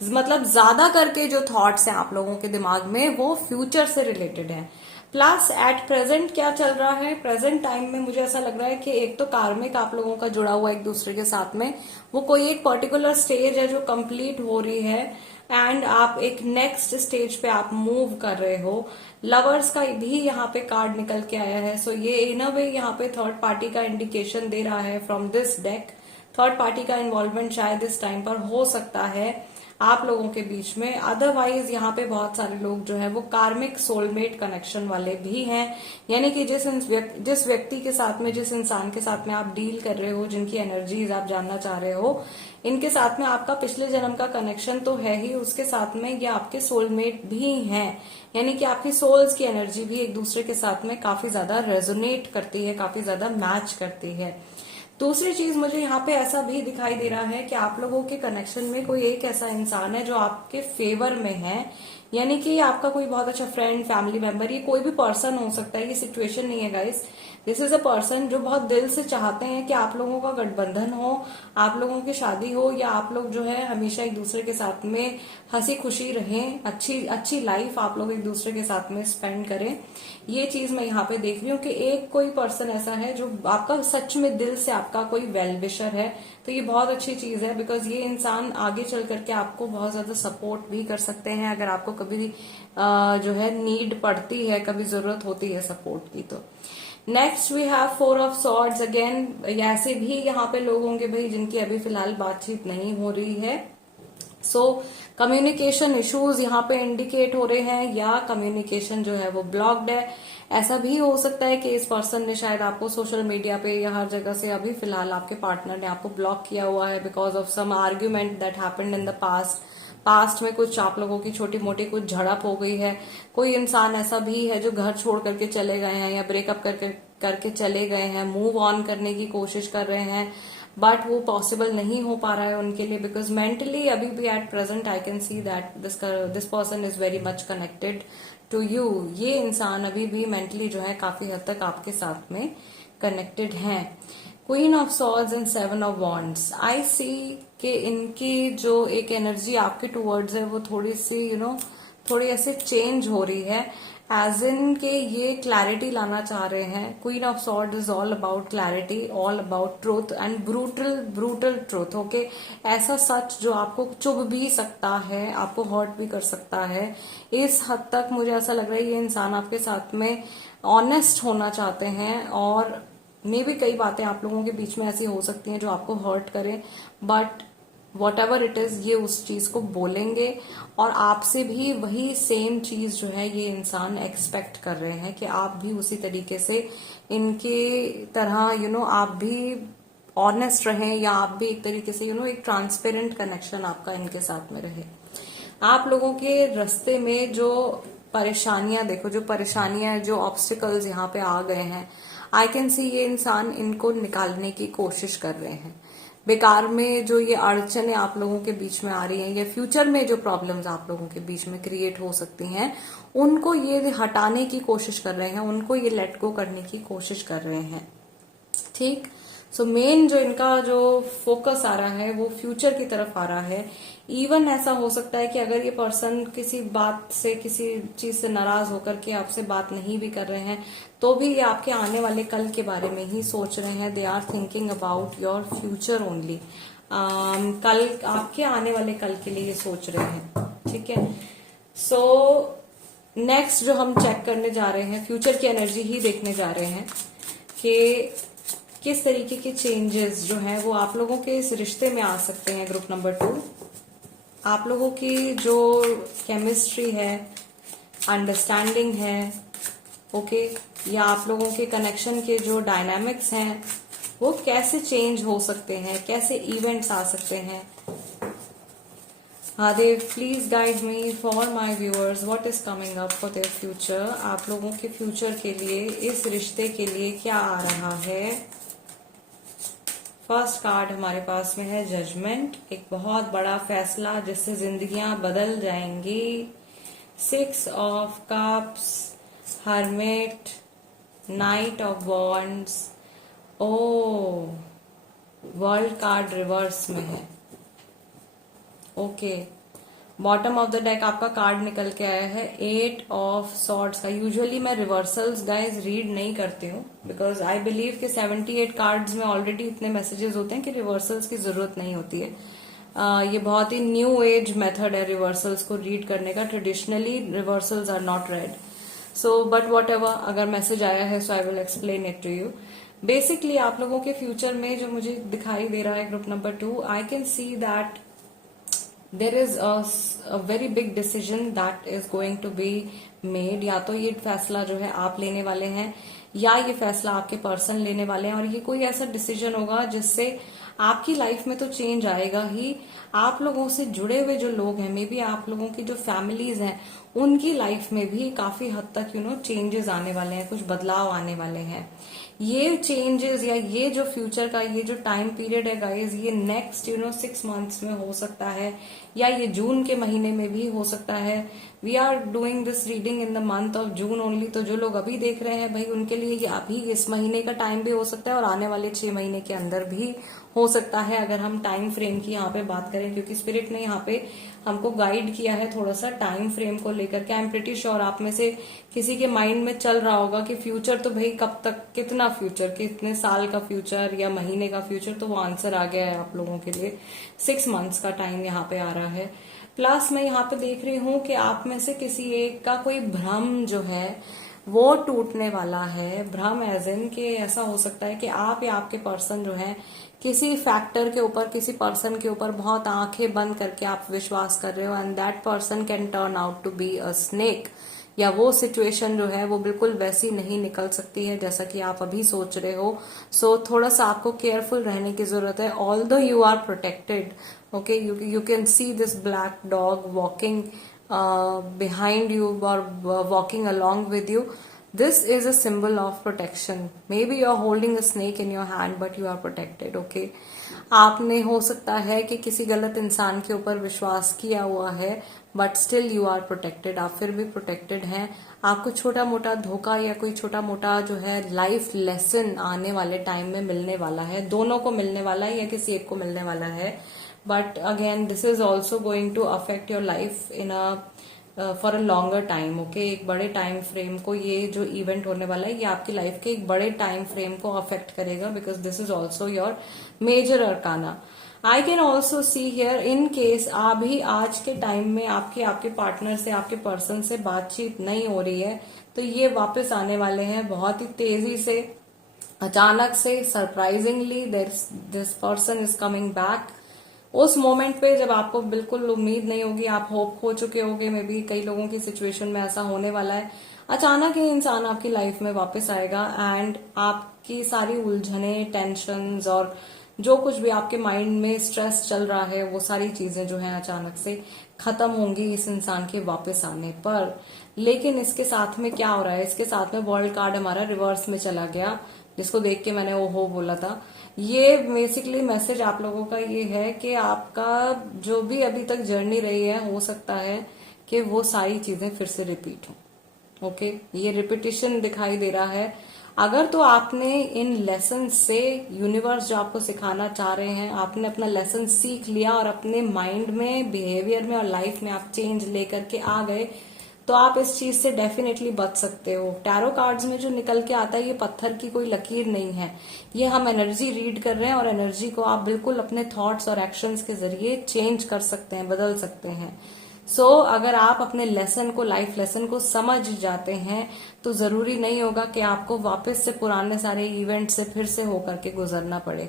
मतलब ज्यादा करके जो थॉट्स हैं आप लोगों के दिमाग में वो फ्यूचर से रिलेटेड है। प्लस एट प्रेजेंट क्या चल रहा है, प्रेजेंट टाइम में मुझे ऐसा लग रहा है कि एक तो कार्मिक आप लोगों का जुड़ा हुआ एक दूसरे के साथ में, वो कोई एक पर्टिकुलर स्टेज है जो कंप्लीट हो रही है एंड आप एक नेक्स्ट स्टेज पे आप मूव कर रहे हो। लवर्स का भी यहाँ पे कार्ड निकल के आया है। सो ये इन अ वे यहाँ पे थर्ड पार्टी का इंडिकेशन दे रहा है from this deck. Third party का इन्वॉल्वमेंट शायद इस टाइम पर हो सकता है आप लोगों के बीच में। अदरवाइज यहाँ पे बहुत सारे लोग जो है वो कार्मिक सोलमेट कनेक्शन वाले भी हैं। यानी कि जिस व्यक्ति के साथ में, जिस इंसान के साथ में आप डील कर रहे हो, जिनकी एनर्जीज आप जानना चाह रहे हो, इनके साथ में आपका पिछले जन्म का कनेक्शन तो है ही, उसके साथ में ये आपके सोलमेट भी हैं। यानी कि आपकी सोल्स की एनर्जी भी एक दूसरे के साथ में काफी ज्यादा रेजोनेट करती है, काफी ज्यादा मैच करती है। दूसरी चीज मुझे यहाँ पे ऐसा भी दिखाई दे रहा है कि आप लोगों के कनेक्शन में कोई एक ऐसा इंसान है जो आपके फेवर में है। यानी कि आपका कोई बहुत अच्छा फ्रेंड, फैमिली मेंबर, ये कोई भी पर्सन हो सकता है। ये सिचुएशन नहीं है guys, this is a person जो बहुत दिल से चाहते हैं कि आप लोगों का गठबंधन हो, आप लोगों की शादी हो, या आप लोग जो है हमेशा एक दूसरे के साथ में हंसी खुशी रहें, अच्छी लाइफ आप लोग एक दूसरे के साथ में स्पेंड करें। ये चीज मैं यहाँ पे देख रही हूँ कि एक कोई पर्सन ऐसा है जो आपका सच में दिल से आपका कोई वेल विशर है। तो ये बहुत अच्छी चीज है, बिकॉज ये इंसान आगे चल करके आपको बहुत ज्यादा सपोर्ट भी कर सकते हैं अगर आपको कभी जो है नीड पड़ती है, कभी जरूरत होती है सपोर्ट की। तो next we have 4 of swords again. ऐसे भी यहाँ पे लोग होंगे भाई जिनकी अभी फिलहाल बातचीत नहीं हो रही है। सो कम्युनिकेशन इश्यूज यहाँ पे इंडिकेट हो रहे हैं, या कम्युनिकेशन जो है वो ब्लॉक्ड है। ऐसा भी हो सकता है कि इस पर्सन ने शायद आपको सोशल मीडिया पे या हर जगह से, अभी फिलहाल आपके पार्टनर ने आपको ब्लॉक किया हुआ है because of some argument that happened in the past में कुछ आप लोगों की छोटी मोटी कुछ झड़प हो गई है। कोई इंसान ऐसा भी है जो घर छोड़ करके चले गए हैं या ब्रेकअप करके चले गए हैं, मूव ऑन करने की कोशिश कर रहे हैं, बट वो पॉसिबल नहीं हो पा रहा है उनके लिए बिकॉज मेंटली अभी भी at present I can see that this person is very much connected to you. ये इंसान अभी भी मेंटली जो है काफी हद तक आपके साथ में कनेक्टेड है। Queen of swords and 7 of wands, I see कि इनकी जो एक एनर्जी आपके टूवर्ड्स है वो थोड़ी सी थोड़ी ऐसे चेंज हो रही है, एज इन के ये क्लैरिटी लाना चाह रहे हैं। Queen of sword is all about clarity, all about truth and brutal truth. Okay, ऐसा सच जो आपको चुभ भी सकता है, आपको हर्ट भी कर सकता है। इस हद तक मुझे ऐसा लग रहा है ये इंसान आपके साथ में ऑनेस्ट होना चाहते हैं, और मे भी कई बातें आप लोगों के बीच में ऐसी हो सकती हैं जो आपको हर्ट करें, but what ever it is ये उस चीज को बोलेंगे, और आपसे भी वही सेम चीज जो है ये इंसान एक्सपेक्ट कर रहे हैं कि आप भी उसी तरीके से इनके तरह आप भी ऑनेस्ट रहें, या आप भी एक तरीके से एक ट्रांसपेरेंट कनेक्शन आपका इनके साथ में रहे। आप लोगों के रास्ते में जो परेशानियां, देखो जो परेशानियां, जो ऑब्स्टिकल्स यहाँ पे आ गए हैं, आई कैन सी ये इंसान इनको निकालने की कोशिश कर रहे हैं। बेकार में जो ये अड़चने आप लोगों के बीच में आ रही हैं, या फ्यूचर में जो प्रॉब्लम्स आप लोगों के बीच में क्रिएट हो सकती हैं, उनको ये हटाने की कोशिश कर रहे हैं, उनको ये लेट गो करने की कोशिश कर रहे हैं। ठीक, सो मेन जो इनका जो फोकस आ रहा है वो फ्यूचर की तरफ आ रहा है। इवन ऐसा हो सकता है कि अगर ये पर्सन किसी बात से, किसी चीज से नाराज होकर के आपसे बात नहीं भी कर रहे हैं, तो भी ये आपके आने वाले कल के बारे में ही सोच रहे हैं। They are thinking about your future only. कल, आपके आने वाले कल के लिए ये सोच रहे हैं। ठीक है, सो नेक्स्ट जो हम चेक करने जा रहे हैं, फ्यूचर की एनर्जी ही देखने जा रहे हैं कि किस तरीके के चेंजेस जो हैं वो आप लोगों के इस रिश्ते में आ सकते हैं। ग्रुप नंबर 2, आप लोगों की जो केमिस्ट्री है, अंडरस्टैंडिंग है, ओके, या आप लोगों के कनेक्शन के जो डायनामिक्स हैं वो कैसे चेंज हो सकते हैं, कैसे इवेंट्स आ सकते हैं। Hadev, please guide me for my viewers what is coming up for their future। आप लोगों के फ्यूचर के लिए, इस रिश्ते के लिए क्या आ रहा है। फर्स्ट कार्ड हमारे पास में है जजमेंट, एक बहुत बड़ा फैसला जिससे जिंदगियां बदल जाएंगी। 6 of cups, hermit, knight of wands, oh world card reverse में है, okay. Bottom of the deck आपका कार्ड निकल के आया है 8 ऑफ सॉर्ड्स का। यूजुअली मैं रिवर्सल्स गाइज रीड नहीं करती हूँ बिकॉज आई बिलीव कि 78 कार्ड्स में ऑलरेडी इतने मैसेजेस होते हैं कि रिवर्सल्स की जरूरत नहीं होती है। ये बहुत ही न्यू एज मेथड है रिवर्सल्स को रीड करने का। Traditionally reversals are not read, so but whatever, अगर मैसेज आया है so I will explain it to you. Basically आप लोगों के फ्यूचर में जो मुझे दिखाई दे रहा है group number 2, I can see that there is a very big decision that is going to be made। या तो ये फैसला जो है आप लेने वाले हैं या ये फैसला आपके पर्सन लेने वाले हैं, और ये कोई ऐसा डिसीजन होगा जिससे आपकी लाइफ में तो चेंज आएगा ही, आप लोगों से जुड़े हुए जो लोग हैं, मे बी आप लोगों की जो फैमिलीज हैं उनकी लाइफ में भी काफी हद तक चेंजेस आने वाले हैं, कुछ बदलाव आने वाले हैं। ये चेंजेस या ये जो फ्यूचर का ये जो टाइम पीरियड है गाइज, ये नेक्स्ट 6 मंथ्स में हो सकता है या ये जून के महीने में भी हो सकता है। We are doing this reading in the month of June only, तो जो लोग अभी देख रहे हैं भाई उनके लिए ये अभी इस महीने का टाइम भी हो सकता है और आने वाले 6 महीने के अंदर भी हो सकता है, अगर हम टाइम फ्रेम की यहाँ पे बात करें, क्योंकि स्पिरिट ने यहाँ पे हमको गाइड किया है थोड़ा सा टाइम फ्रेम को लेकर के। आई एम प्रिटी श्योर आप में से किसी के माइंड में चल रहा होगा कि फ्यूचर तो भाई कब तक, कितना फ्यूचर, कितने साल का फ्यूचर या महीने का फ्यूचर, तो वो आंसर आ गया है आप लोगों के लिए। 6 मंथ्स का टाइम यहाँ पे आ रहा है। प्लस मैं यहाँ पे देख रही हूँ कि आप में से किसी एक का कोई भ्रम जो है वो टूटने वाला है। भ्रम एज इन कि ऐसा हो सकता है कि आप या आपके पर्सन जो है किसी फैक्टर के ऊपर, किसी पर्सन के ऊपर बहुत आंखें बंद करके आप विश्वास कर रहे हो, and that person can turn out to be a snake, या वो सिचुएशन जो है वो बिल्कुल वैसी नहीं निकल सकती है जैसा कि आप अभी सोच रहे हो। सो थोड़ा सा आपको केयरफुल रहने की जरूरत है। Although you are protected, okay, you can see this black dog walking behind you or walking along with you. This is a symbol of protection. Maybe you are holding a snake in your hand but you are protected, okay? आपने हो सकता है कि किसी गलत इंसान के ऊपर विश्वास किया हुआ है but still you are protected, आप फिर भी प्रोटेक्टेड हैं। आपको छोटा मोटा धोखा या कोई छोटा मोटा जो है लाइफ लेसन आने वाले टाइम में मिलने वाला है, दोनों को मिलने वाला है या किसी एक को मिलने वाला है। But again this is also going to affect your life in for a longer time, okay. एक बड़े टाइम फ्रेम को ये जो इवेंट होने वाला है ये आपकी लाइफ के एक बड़े टाइम फ्रेम को अफेक्ट करेगा, because this is also your major arcana. I can also see here in case अभी आज के टाइम में आपके पार्टनर से, आपके पर्सन से बातचीत नहीं हो रही है, तो ये वापस आने वाले हैं बहुत ही तेजी से, अचानक से, surprisingly this person is coming back. उस मोमेंट पे जब आपको बिल्कुल उम्मीद नहीं होगी, आप होप खो चुके होगे, मे बी कई लोगों की सिचुएशन में ऐसा होने वाला है, अचानक ही इंसान आपकी लाइफ में वापस आएगा एंड आपकी सारी उलझने, टेंशंस और जो कुछ भी आपके माइंड में स्ट्रेस चल रहा है वो सारी चीजें जो है अचानक से खत्म होंगी इस इंसान के वापस आने पर। लेकिन इसके साथ में क्या हो रहा है, इसके साथ में वर्ल्ड कार्ड हमारा रिवर्स में चला गया, जिसको देख के मैंने ओहो बोला था। ये बेसिकली मैसेज आप लोगों का ये है कि आपका जो भी अभी तक जर्नी रही है हो सकता है कि वो सारी चीजें फिर से रिपीट हो, ओके। ये रिपीटिशन दिखाई दे रहा है। अगर तो आपने इन लेसन से, यूनिवर्स जो आपको सिखाना चाह रहे हैं, आपने अपना लेसन सीख लिया और अपने माइंड में, बिहेवियर में और लाइफ में आप चेंज लेकर के आ गए, तो आप इस चीज से डेफिनेटली बच सकते हो। टैरो कार्ड्स में जो निकल के आता है ये पत्थर की कोई लकीर नहीं है, ये हम एनर्जी रीड कर रहे हैं और एनर्जी को आप बिल्कुल अपने थॉट्स और एक्शंस के जरिए चेंज कर सकते हैं, बदल सकते हैं। सो अगर आप अपने लेसन को, लाइफ लेसन को समझ जाते हैं तो जरूरी नहीं होगा कि आपको वापस से पुराने सारे इवेंट से फिर से होकर के गुजरना पड़े।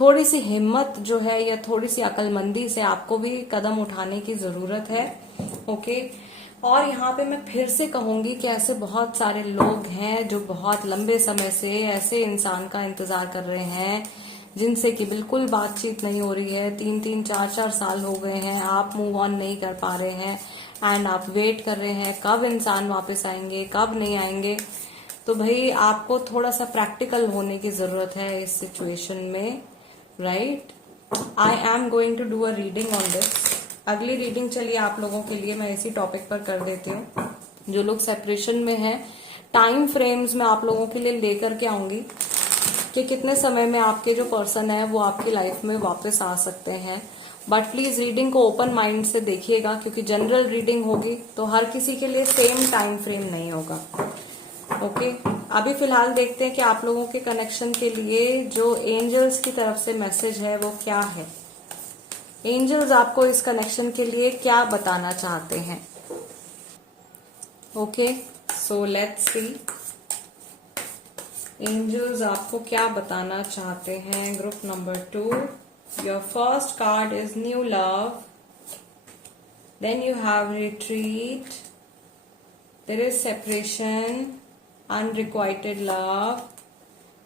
थोड़ी सी हिम्मत जो है या थोड़ी सी अकलमंदी से आपको भी कदम उठाने की जरूरत है, ओके। और यहाँ पे मैं फिर से कहूंगी कि ऐसे बहुत सारे लोग हैं जो बहुत लंबे समय से ऐसे इंसान का इंतजार कर रहे हैं जिनसे कि बिल्कुल बातचीत नहीं हो रही है, 3-3 4-4 साल हो गए हैं, आप मूव ऑन नहीं कर पा रहे हैं एंड आप वेट कर रहे हैं कब इंसान वापस आएंगे, कब नहीं आएंगे। तो भाई आपको थोड़ा सा प्रैक्टिकल होने की जरूरत है इस सिचुएशन में, right. I am going to do a reading on this. अगली रीडिंग चलिए आप लोगों के लिए मैं इसी टॉपिक पर कर देती हूँ। जो लोग सेपरेशन में हैं, टाइम फ्रेम्स में आप लोगों के लिए लेकर के आऊंगी कि कितने समय में आपके जो पर्सन है वो आपकी लाइफ में वापस आ सकते हैं। बट प्लीज रीडिंग को ओपन माइंड से देखिएगा, क्योंकि जनरल रीडिंग होगी तो हर किसी के लिए सेम टाइम फ्रेम नहीं होगा। ओके, अभी फिलहाल देखते हैं कि आप लोगों के कनेक्शन के लिए जो एंजल्स की तरफ से मैसेज है वो क्या है। एंजल्स आपको इस कनेक्शन के लिए क्या बताना चाहते हैं। Okay, so let's see angels आपको क्या बताना चाहते हैं। Group number 2, your first card is new love, then you have retreat, there is separation, unrequited love,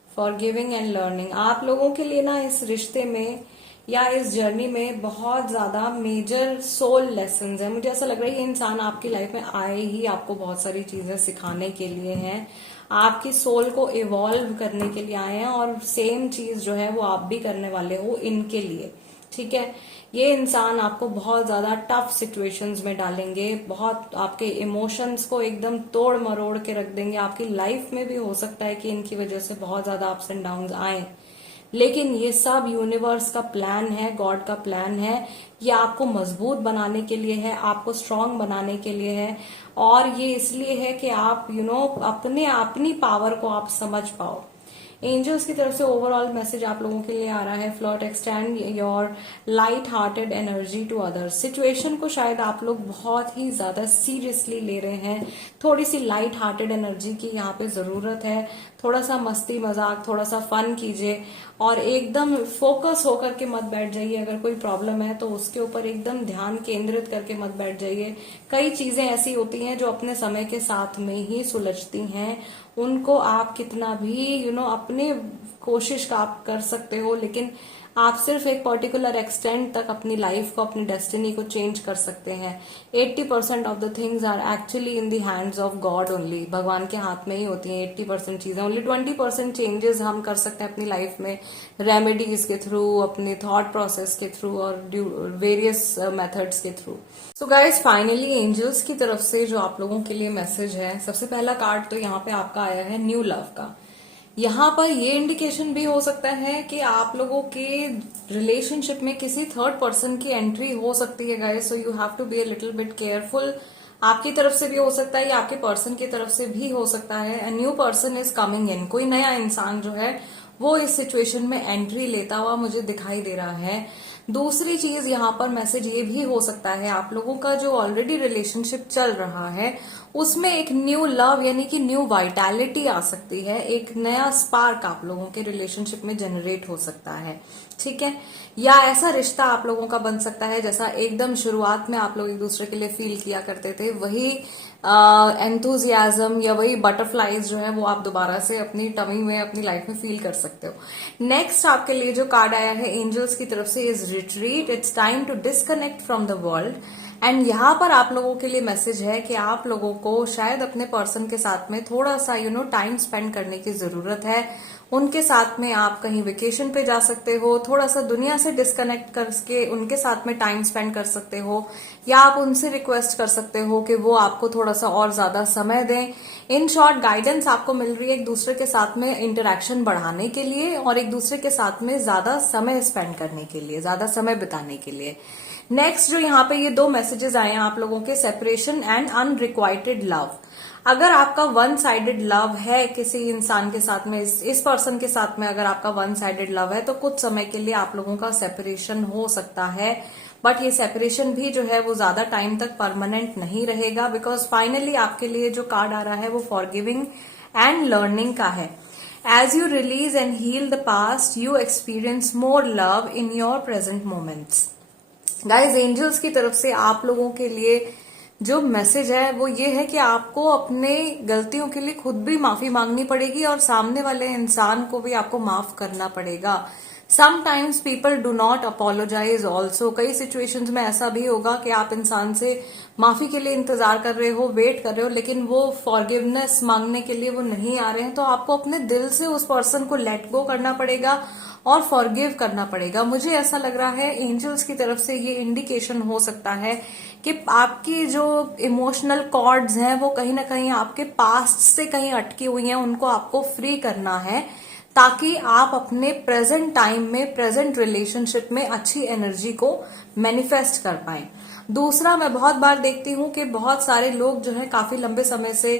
forgiving and learning. आप लोगों के लिए ना इस रिश्ते में या इस जर्नी में बहुत ज्यादा मेजर सोल लेसन्स है। मुझे ऐसा लग रहा है ये इंसान आपकी लाइफ में आए ही आपको बहुत सारी चीजें सिखाने के लिए हैं, आपकी सोल को इवॉल्व करने के लिए आए हैं, और सेम चीज जो है वो आप भी करने वाले हो इनके लिए। ठीक है, ये इंसान आपको बहुत ज्यादा टफ सिचुएशंस में डालेंगे, बहुत आपके इमोशंस को एकदम तोड़ मरोड़ के रख देंगे। आपकी लाइफ में भी हो सकता है कि इनकी वजह से बहुत ज्यादा अप्स एंड डाउन्स आए, लेकिन ये सब यूनिवर्स का प्लान है, गॉड का प्लान है। ये आपको मजबूत बनाने के लिए है, आपको स्ट्रांग बनाने के लिए है, और ये इसलिए है कि आप अपनी पावर को आप समझ पाओ। एंजल्स की तरफ से ओवरऑल मैसेज आप लोगों के लिए आ रहा है, flirt, extend your light hearted energy to others. Situation को शायद आप लोग बहुत ही ज्यादा सीरियसली ले रहे हैं, थोड़ी सी लाइट हार्टेड एनर्जी की यहाँ पे जरूरत है। थोड़ा सा मस्ती मजाक, थोड़ा सा फन कीजिए, और एकदम फोकस होकर के मत बैठ जाइए। अगर कोई प्रॉब्लम है तो उसके ऊपर एकदम ध्यान केंद्रित करके मत बैठ जाइए। कई चीजें ऐसी होती हैं जो अपने समय के साथ में ही सुलझती हैं, उनको आप कितना भी अपने कोशिश का आप कर सकते हो, लेकिन आप सिर्फ एक पर्टिकुलर एक्सटेंट तक अपनी लाइफ को, अपनी डेस्टिनी को चेंज कर सकते हैं। 80% of the things are actually in the hands of God only. भगवान के हाथ में ही होती हैं 80% चीजें। ओनली 20% चेंजेस हम कर सकते हैं अपनी लाइफ में, रेमेडीज के थ्रू, अपने थॉट प्रोसेस के थ्रू, और वेरियस मेथड्स के through. So guys, finally angels की तरफ से जो आप लोगों के लिए मैसेज है, सबसे पहला कार्ड तो यहाँ पे आपका आया है न्यू लव का। यहाँ पर ये इंडिकेशन भी हो सकता है कि आप लोगों के रिलेशनशिप में किसी थर्ड पर्सन की एंट्री हो सकती है guys, so you have to be a little bit careful. आपकी तरफ से भी हो सकता है या आपके पर्सन की तरफ से भी हो सकता है। A new person is coming in. कोई नया इंसान जो है वो इस सिचुएशन में एंट्री लेता हुआ मुझे दिखाई दे रहा है। दूसरी चीज यहाँ पर मैसेज ये भी हो सकता है, आप लोगों का जो ऑलरेडी रिलेशनशिप चल रहा है उसमें एक न्यू लव यानी कि न्यू वाइटैलिटी आ सकती है, एक नया स्पार्क आप लोगों के रिलेशनशिप में जनरेट हो सकता है। ठीक है, या ऐसा रिश्ता आप लोगों का बन सकता है जैसा एकदम शुरुआत में आप लोग एक दूसरे के लिए फील किया करते थे, वही एंथुजियाज्म या वही बटरफ्लाईज जो है वो आप दोबारा से अपनी टमी में, अपनी लाइफ में फील कर सकते हो। नेक्स्ट आपके लिए जो कार्ड आया है एंजल्स की तरफ से is retreat, it's time to disconnect from the world. And यहाँ पर आप लोगों के लिए मैसेज है कि आप लोगों को शायद अपने पर्सन के साथ में थोड़ा सा टाइम स्पेंड करने की जरूरत है। उनके साथ में आप कहीं वेकेशन पे जा सकते हो, थोड़ा सा दुनिया से डिस्कनेक्ट करके उनके साथ में टाइम स्पेंड कर सकते हो, या आप उनसे रिक्वेस्ट कर सकते हो कि वो आपको थोड़ा सा और ज्यादा समय दें। इन शॉर्ट, गाइडेंस आपको मिल रही है एक दूसरे के साथ में इंटरेक्शन बढ़ाने के लिए और एक दूसरे के साथ में ज्यादा समय स्पेंड करने के लिए, ज्यादा समय बिताने के लिए। नेक्स्ट जो यहाँ पे ये दो मैसेजेस आए हैं आप लोगों के, सेपरेशन एंड अनरिक्वाइटेड लव। अगर आपका वन साइडेड लव है किसी इंसान के साथ में, इस पर्सन के साथ में अगर आपका वन साइडेड लव है तो कुछ समय के लिए आप लोगों का सेपरेशन हो सकता है। बट ये सेपरेशन भी जो है वो ज्यादा टाइम तक परमानेंट नहीं रहेगा, बिकॉज फाइनली आपके लिए जो कार्ड आ रहा है वो फॉरगिविंग एंड लर्निंग का है। As you release and heal the past, you experience more love in your present moments. Guys, angels की तरफ से आप लोगों के लिए जो मैसेज है वो ये है कि आपको अपने गलतियों के लिए खुद भी माफी मांगनी पड़ेगी और सामने वाले इंसान को भी आपको माफ करना पड़ेगा। Sometimes people do not apologize also. कई सिचुएशंस में ऐसा भी होगा कि आप इंसान से माफी के लिए इंतजार कर रहे हो, वेट कर रहे हो, लेकिन वो फॉरगिवनेस मांगने के लिए वो नहीं आ रहे हैं, तो आपको अपने दिल से उस पर्सन को लेट गो करना पड़ेगा और फॉरगिव करना पड़ेगा। मुझे ऐसा लग रहा है एंजल्स की तरफ से ये इंडिकेशन हो सकता है कि आपकी जो इमोशनल कॉर्ड्स हैं वो कहीं ना कहीं आपके पास्ट से कहीं अटकी हुई हैं, उनको आपको फ्री करना है ताकि आप अपने प्रेजेंट टाइम में, प्रेजेंट रिलेशनशिप में अच्छी एनर्जी को मैनिफेस्ट कर पाए। दूसरा, मैं बहुत बार देखती हूँ कि बहुत सारे लोग जो है काफी लंबे समय से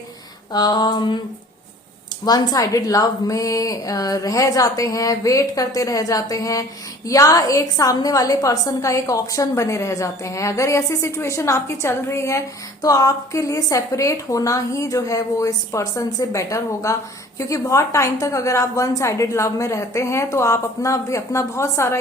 वन साइडेड लव में रह जाते हैं, वेट करते रह जाते हैं, या एक सामने वाले पर्सन का एक ऑप्शन बने रह जाते हैं। अगर ऐसी सिचुएशन आपकी चल रही है तो आपके लिए सेपरेट होना ही जो है वो इस पर्सन से बेटर होगा, क्योंकि बहुत टाइम तक अगर आप वन साइडेड लव में रहते हैं तो आप अपना बहुत सारा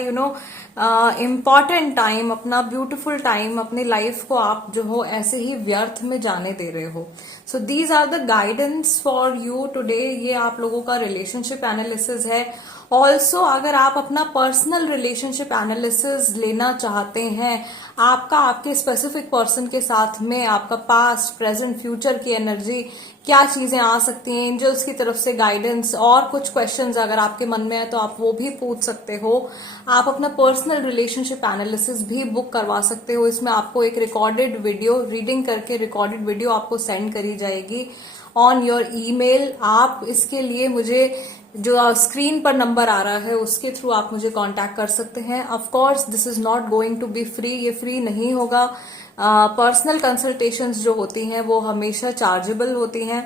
इम्पॉर्टेंट टाइम, अपना ब्यूटीफुल टाइम, अपनी लाइफ को आप जो हो ऐसे ही व्यर्थ में जाने दे रहे हो। So these are the guidance for you today. ये आप लोगों का रिलेशनशिप एनालिसिस है। ऑल्सो अगर आप अपना पर्सनल रिलेशनशिप एनालिसिस लेना चाहते हैं, आपका आपके स्पेसिफिक पर्सन के साथ में आपका पास्ट, प्रेजेंट, फ्यूचर की एनर्जी, क्या चीजें आ सकती हैं, एंजल्स की तरफ से गाइडेंस, और कुछ क्वेश्चंस अगर आपके मन में है तो आप वो भी पूछ सकते हो। आप अपना पर्सनल रिलेशनशिप एनालिसिस भी बुक करवा सकते हो। इसमें आपको एक रिकॉर्डेड वीडियो, रीडिंग करके रिकॉर्डेड वीडियो आपको सेंड करी जाएगी ऑन योर ईमेल। आप इसके लिए मुझे जो स्क्रीन पर नंबर आ रहा है उसके थ्रू आप मुझे कांटेक्ट कर सकते हैं। Of course this is not going to be free, ये फ्री नहीं होगा। पर्सनल कंसल्टेशंस जो होती हैं वो हमेशा चार्जेबल होती हैं।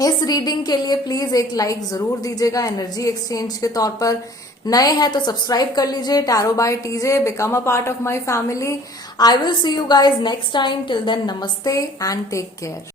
इस रीडिंग के लिए प्लीज एक लाइक जरूर दीजिएगा एनर्जी एक्सचेंज के तौर पर। नए हैं तो सब्सक्राइब कर लीजिए tarot by TJ, become a part of my family. I will see you guys next time. Till then नमस्ते एंड टेक केयर।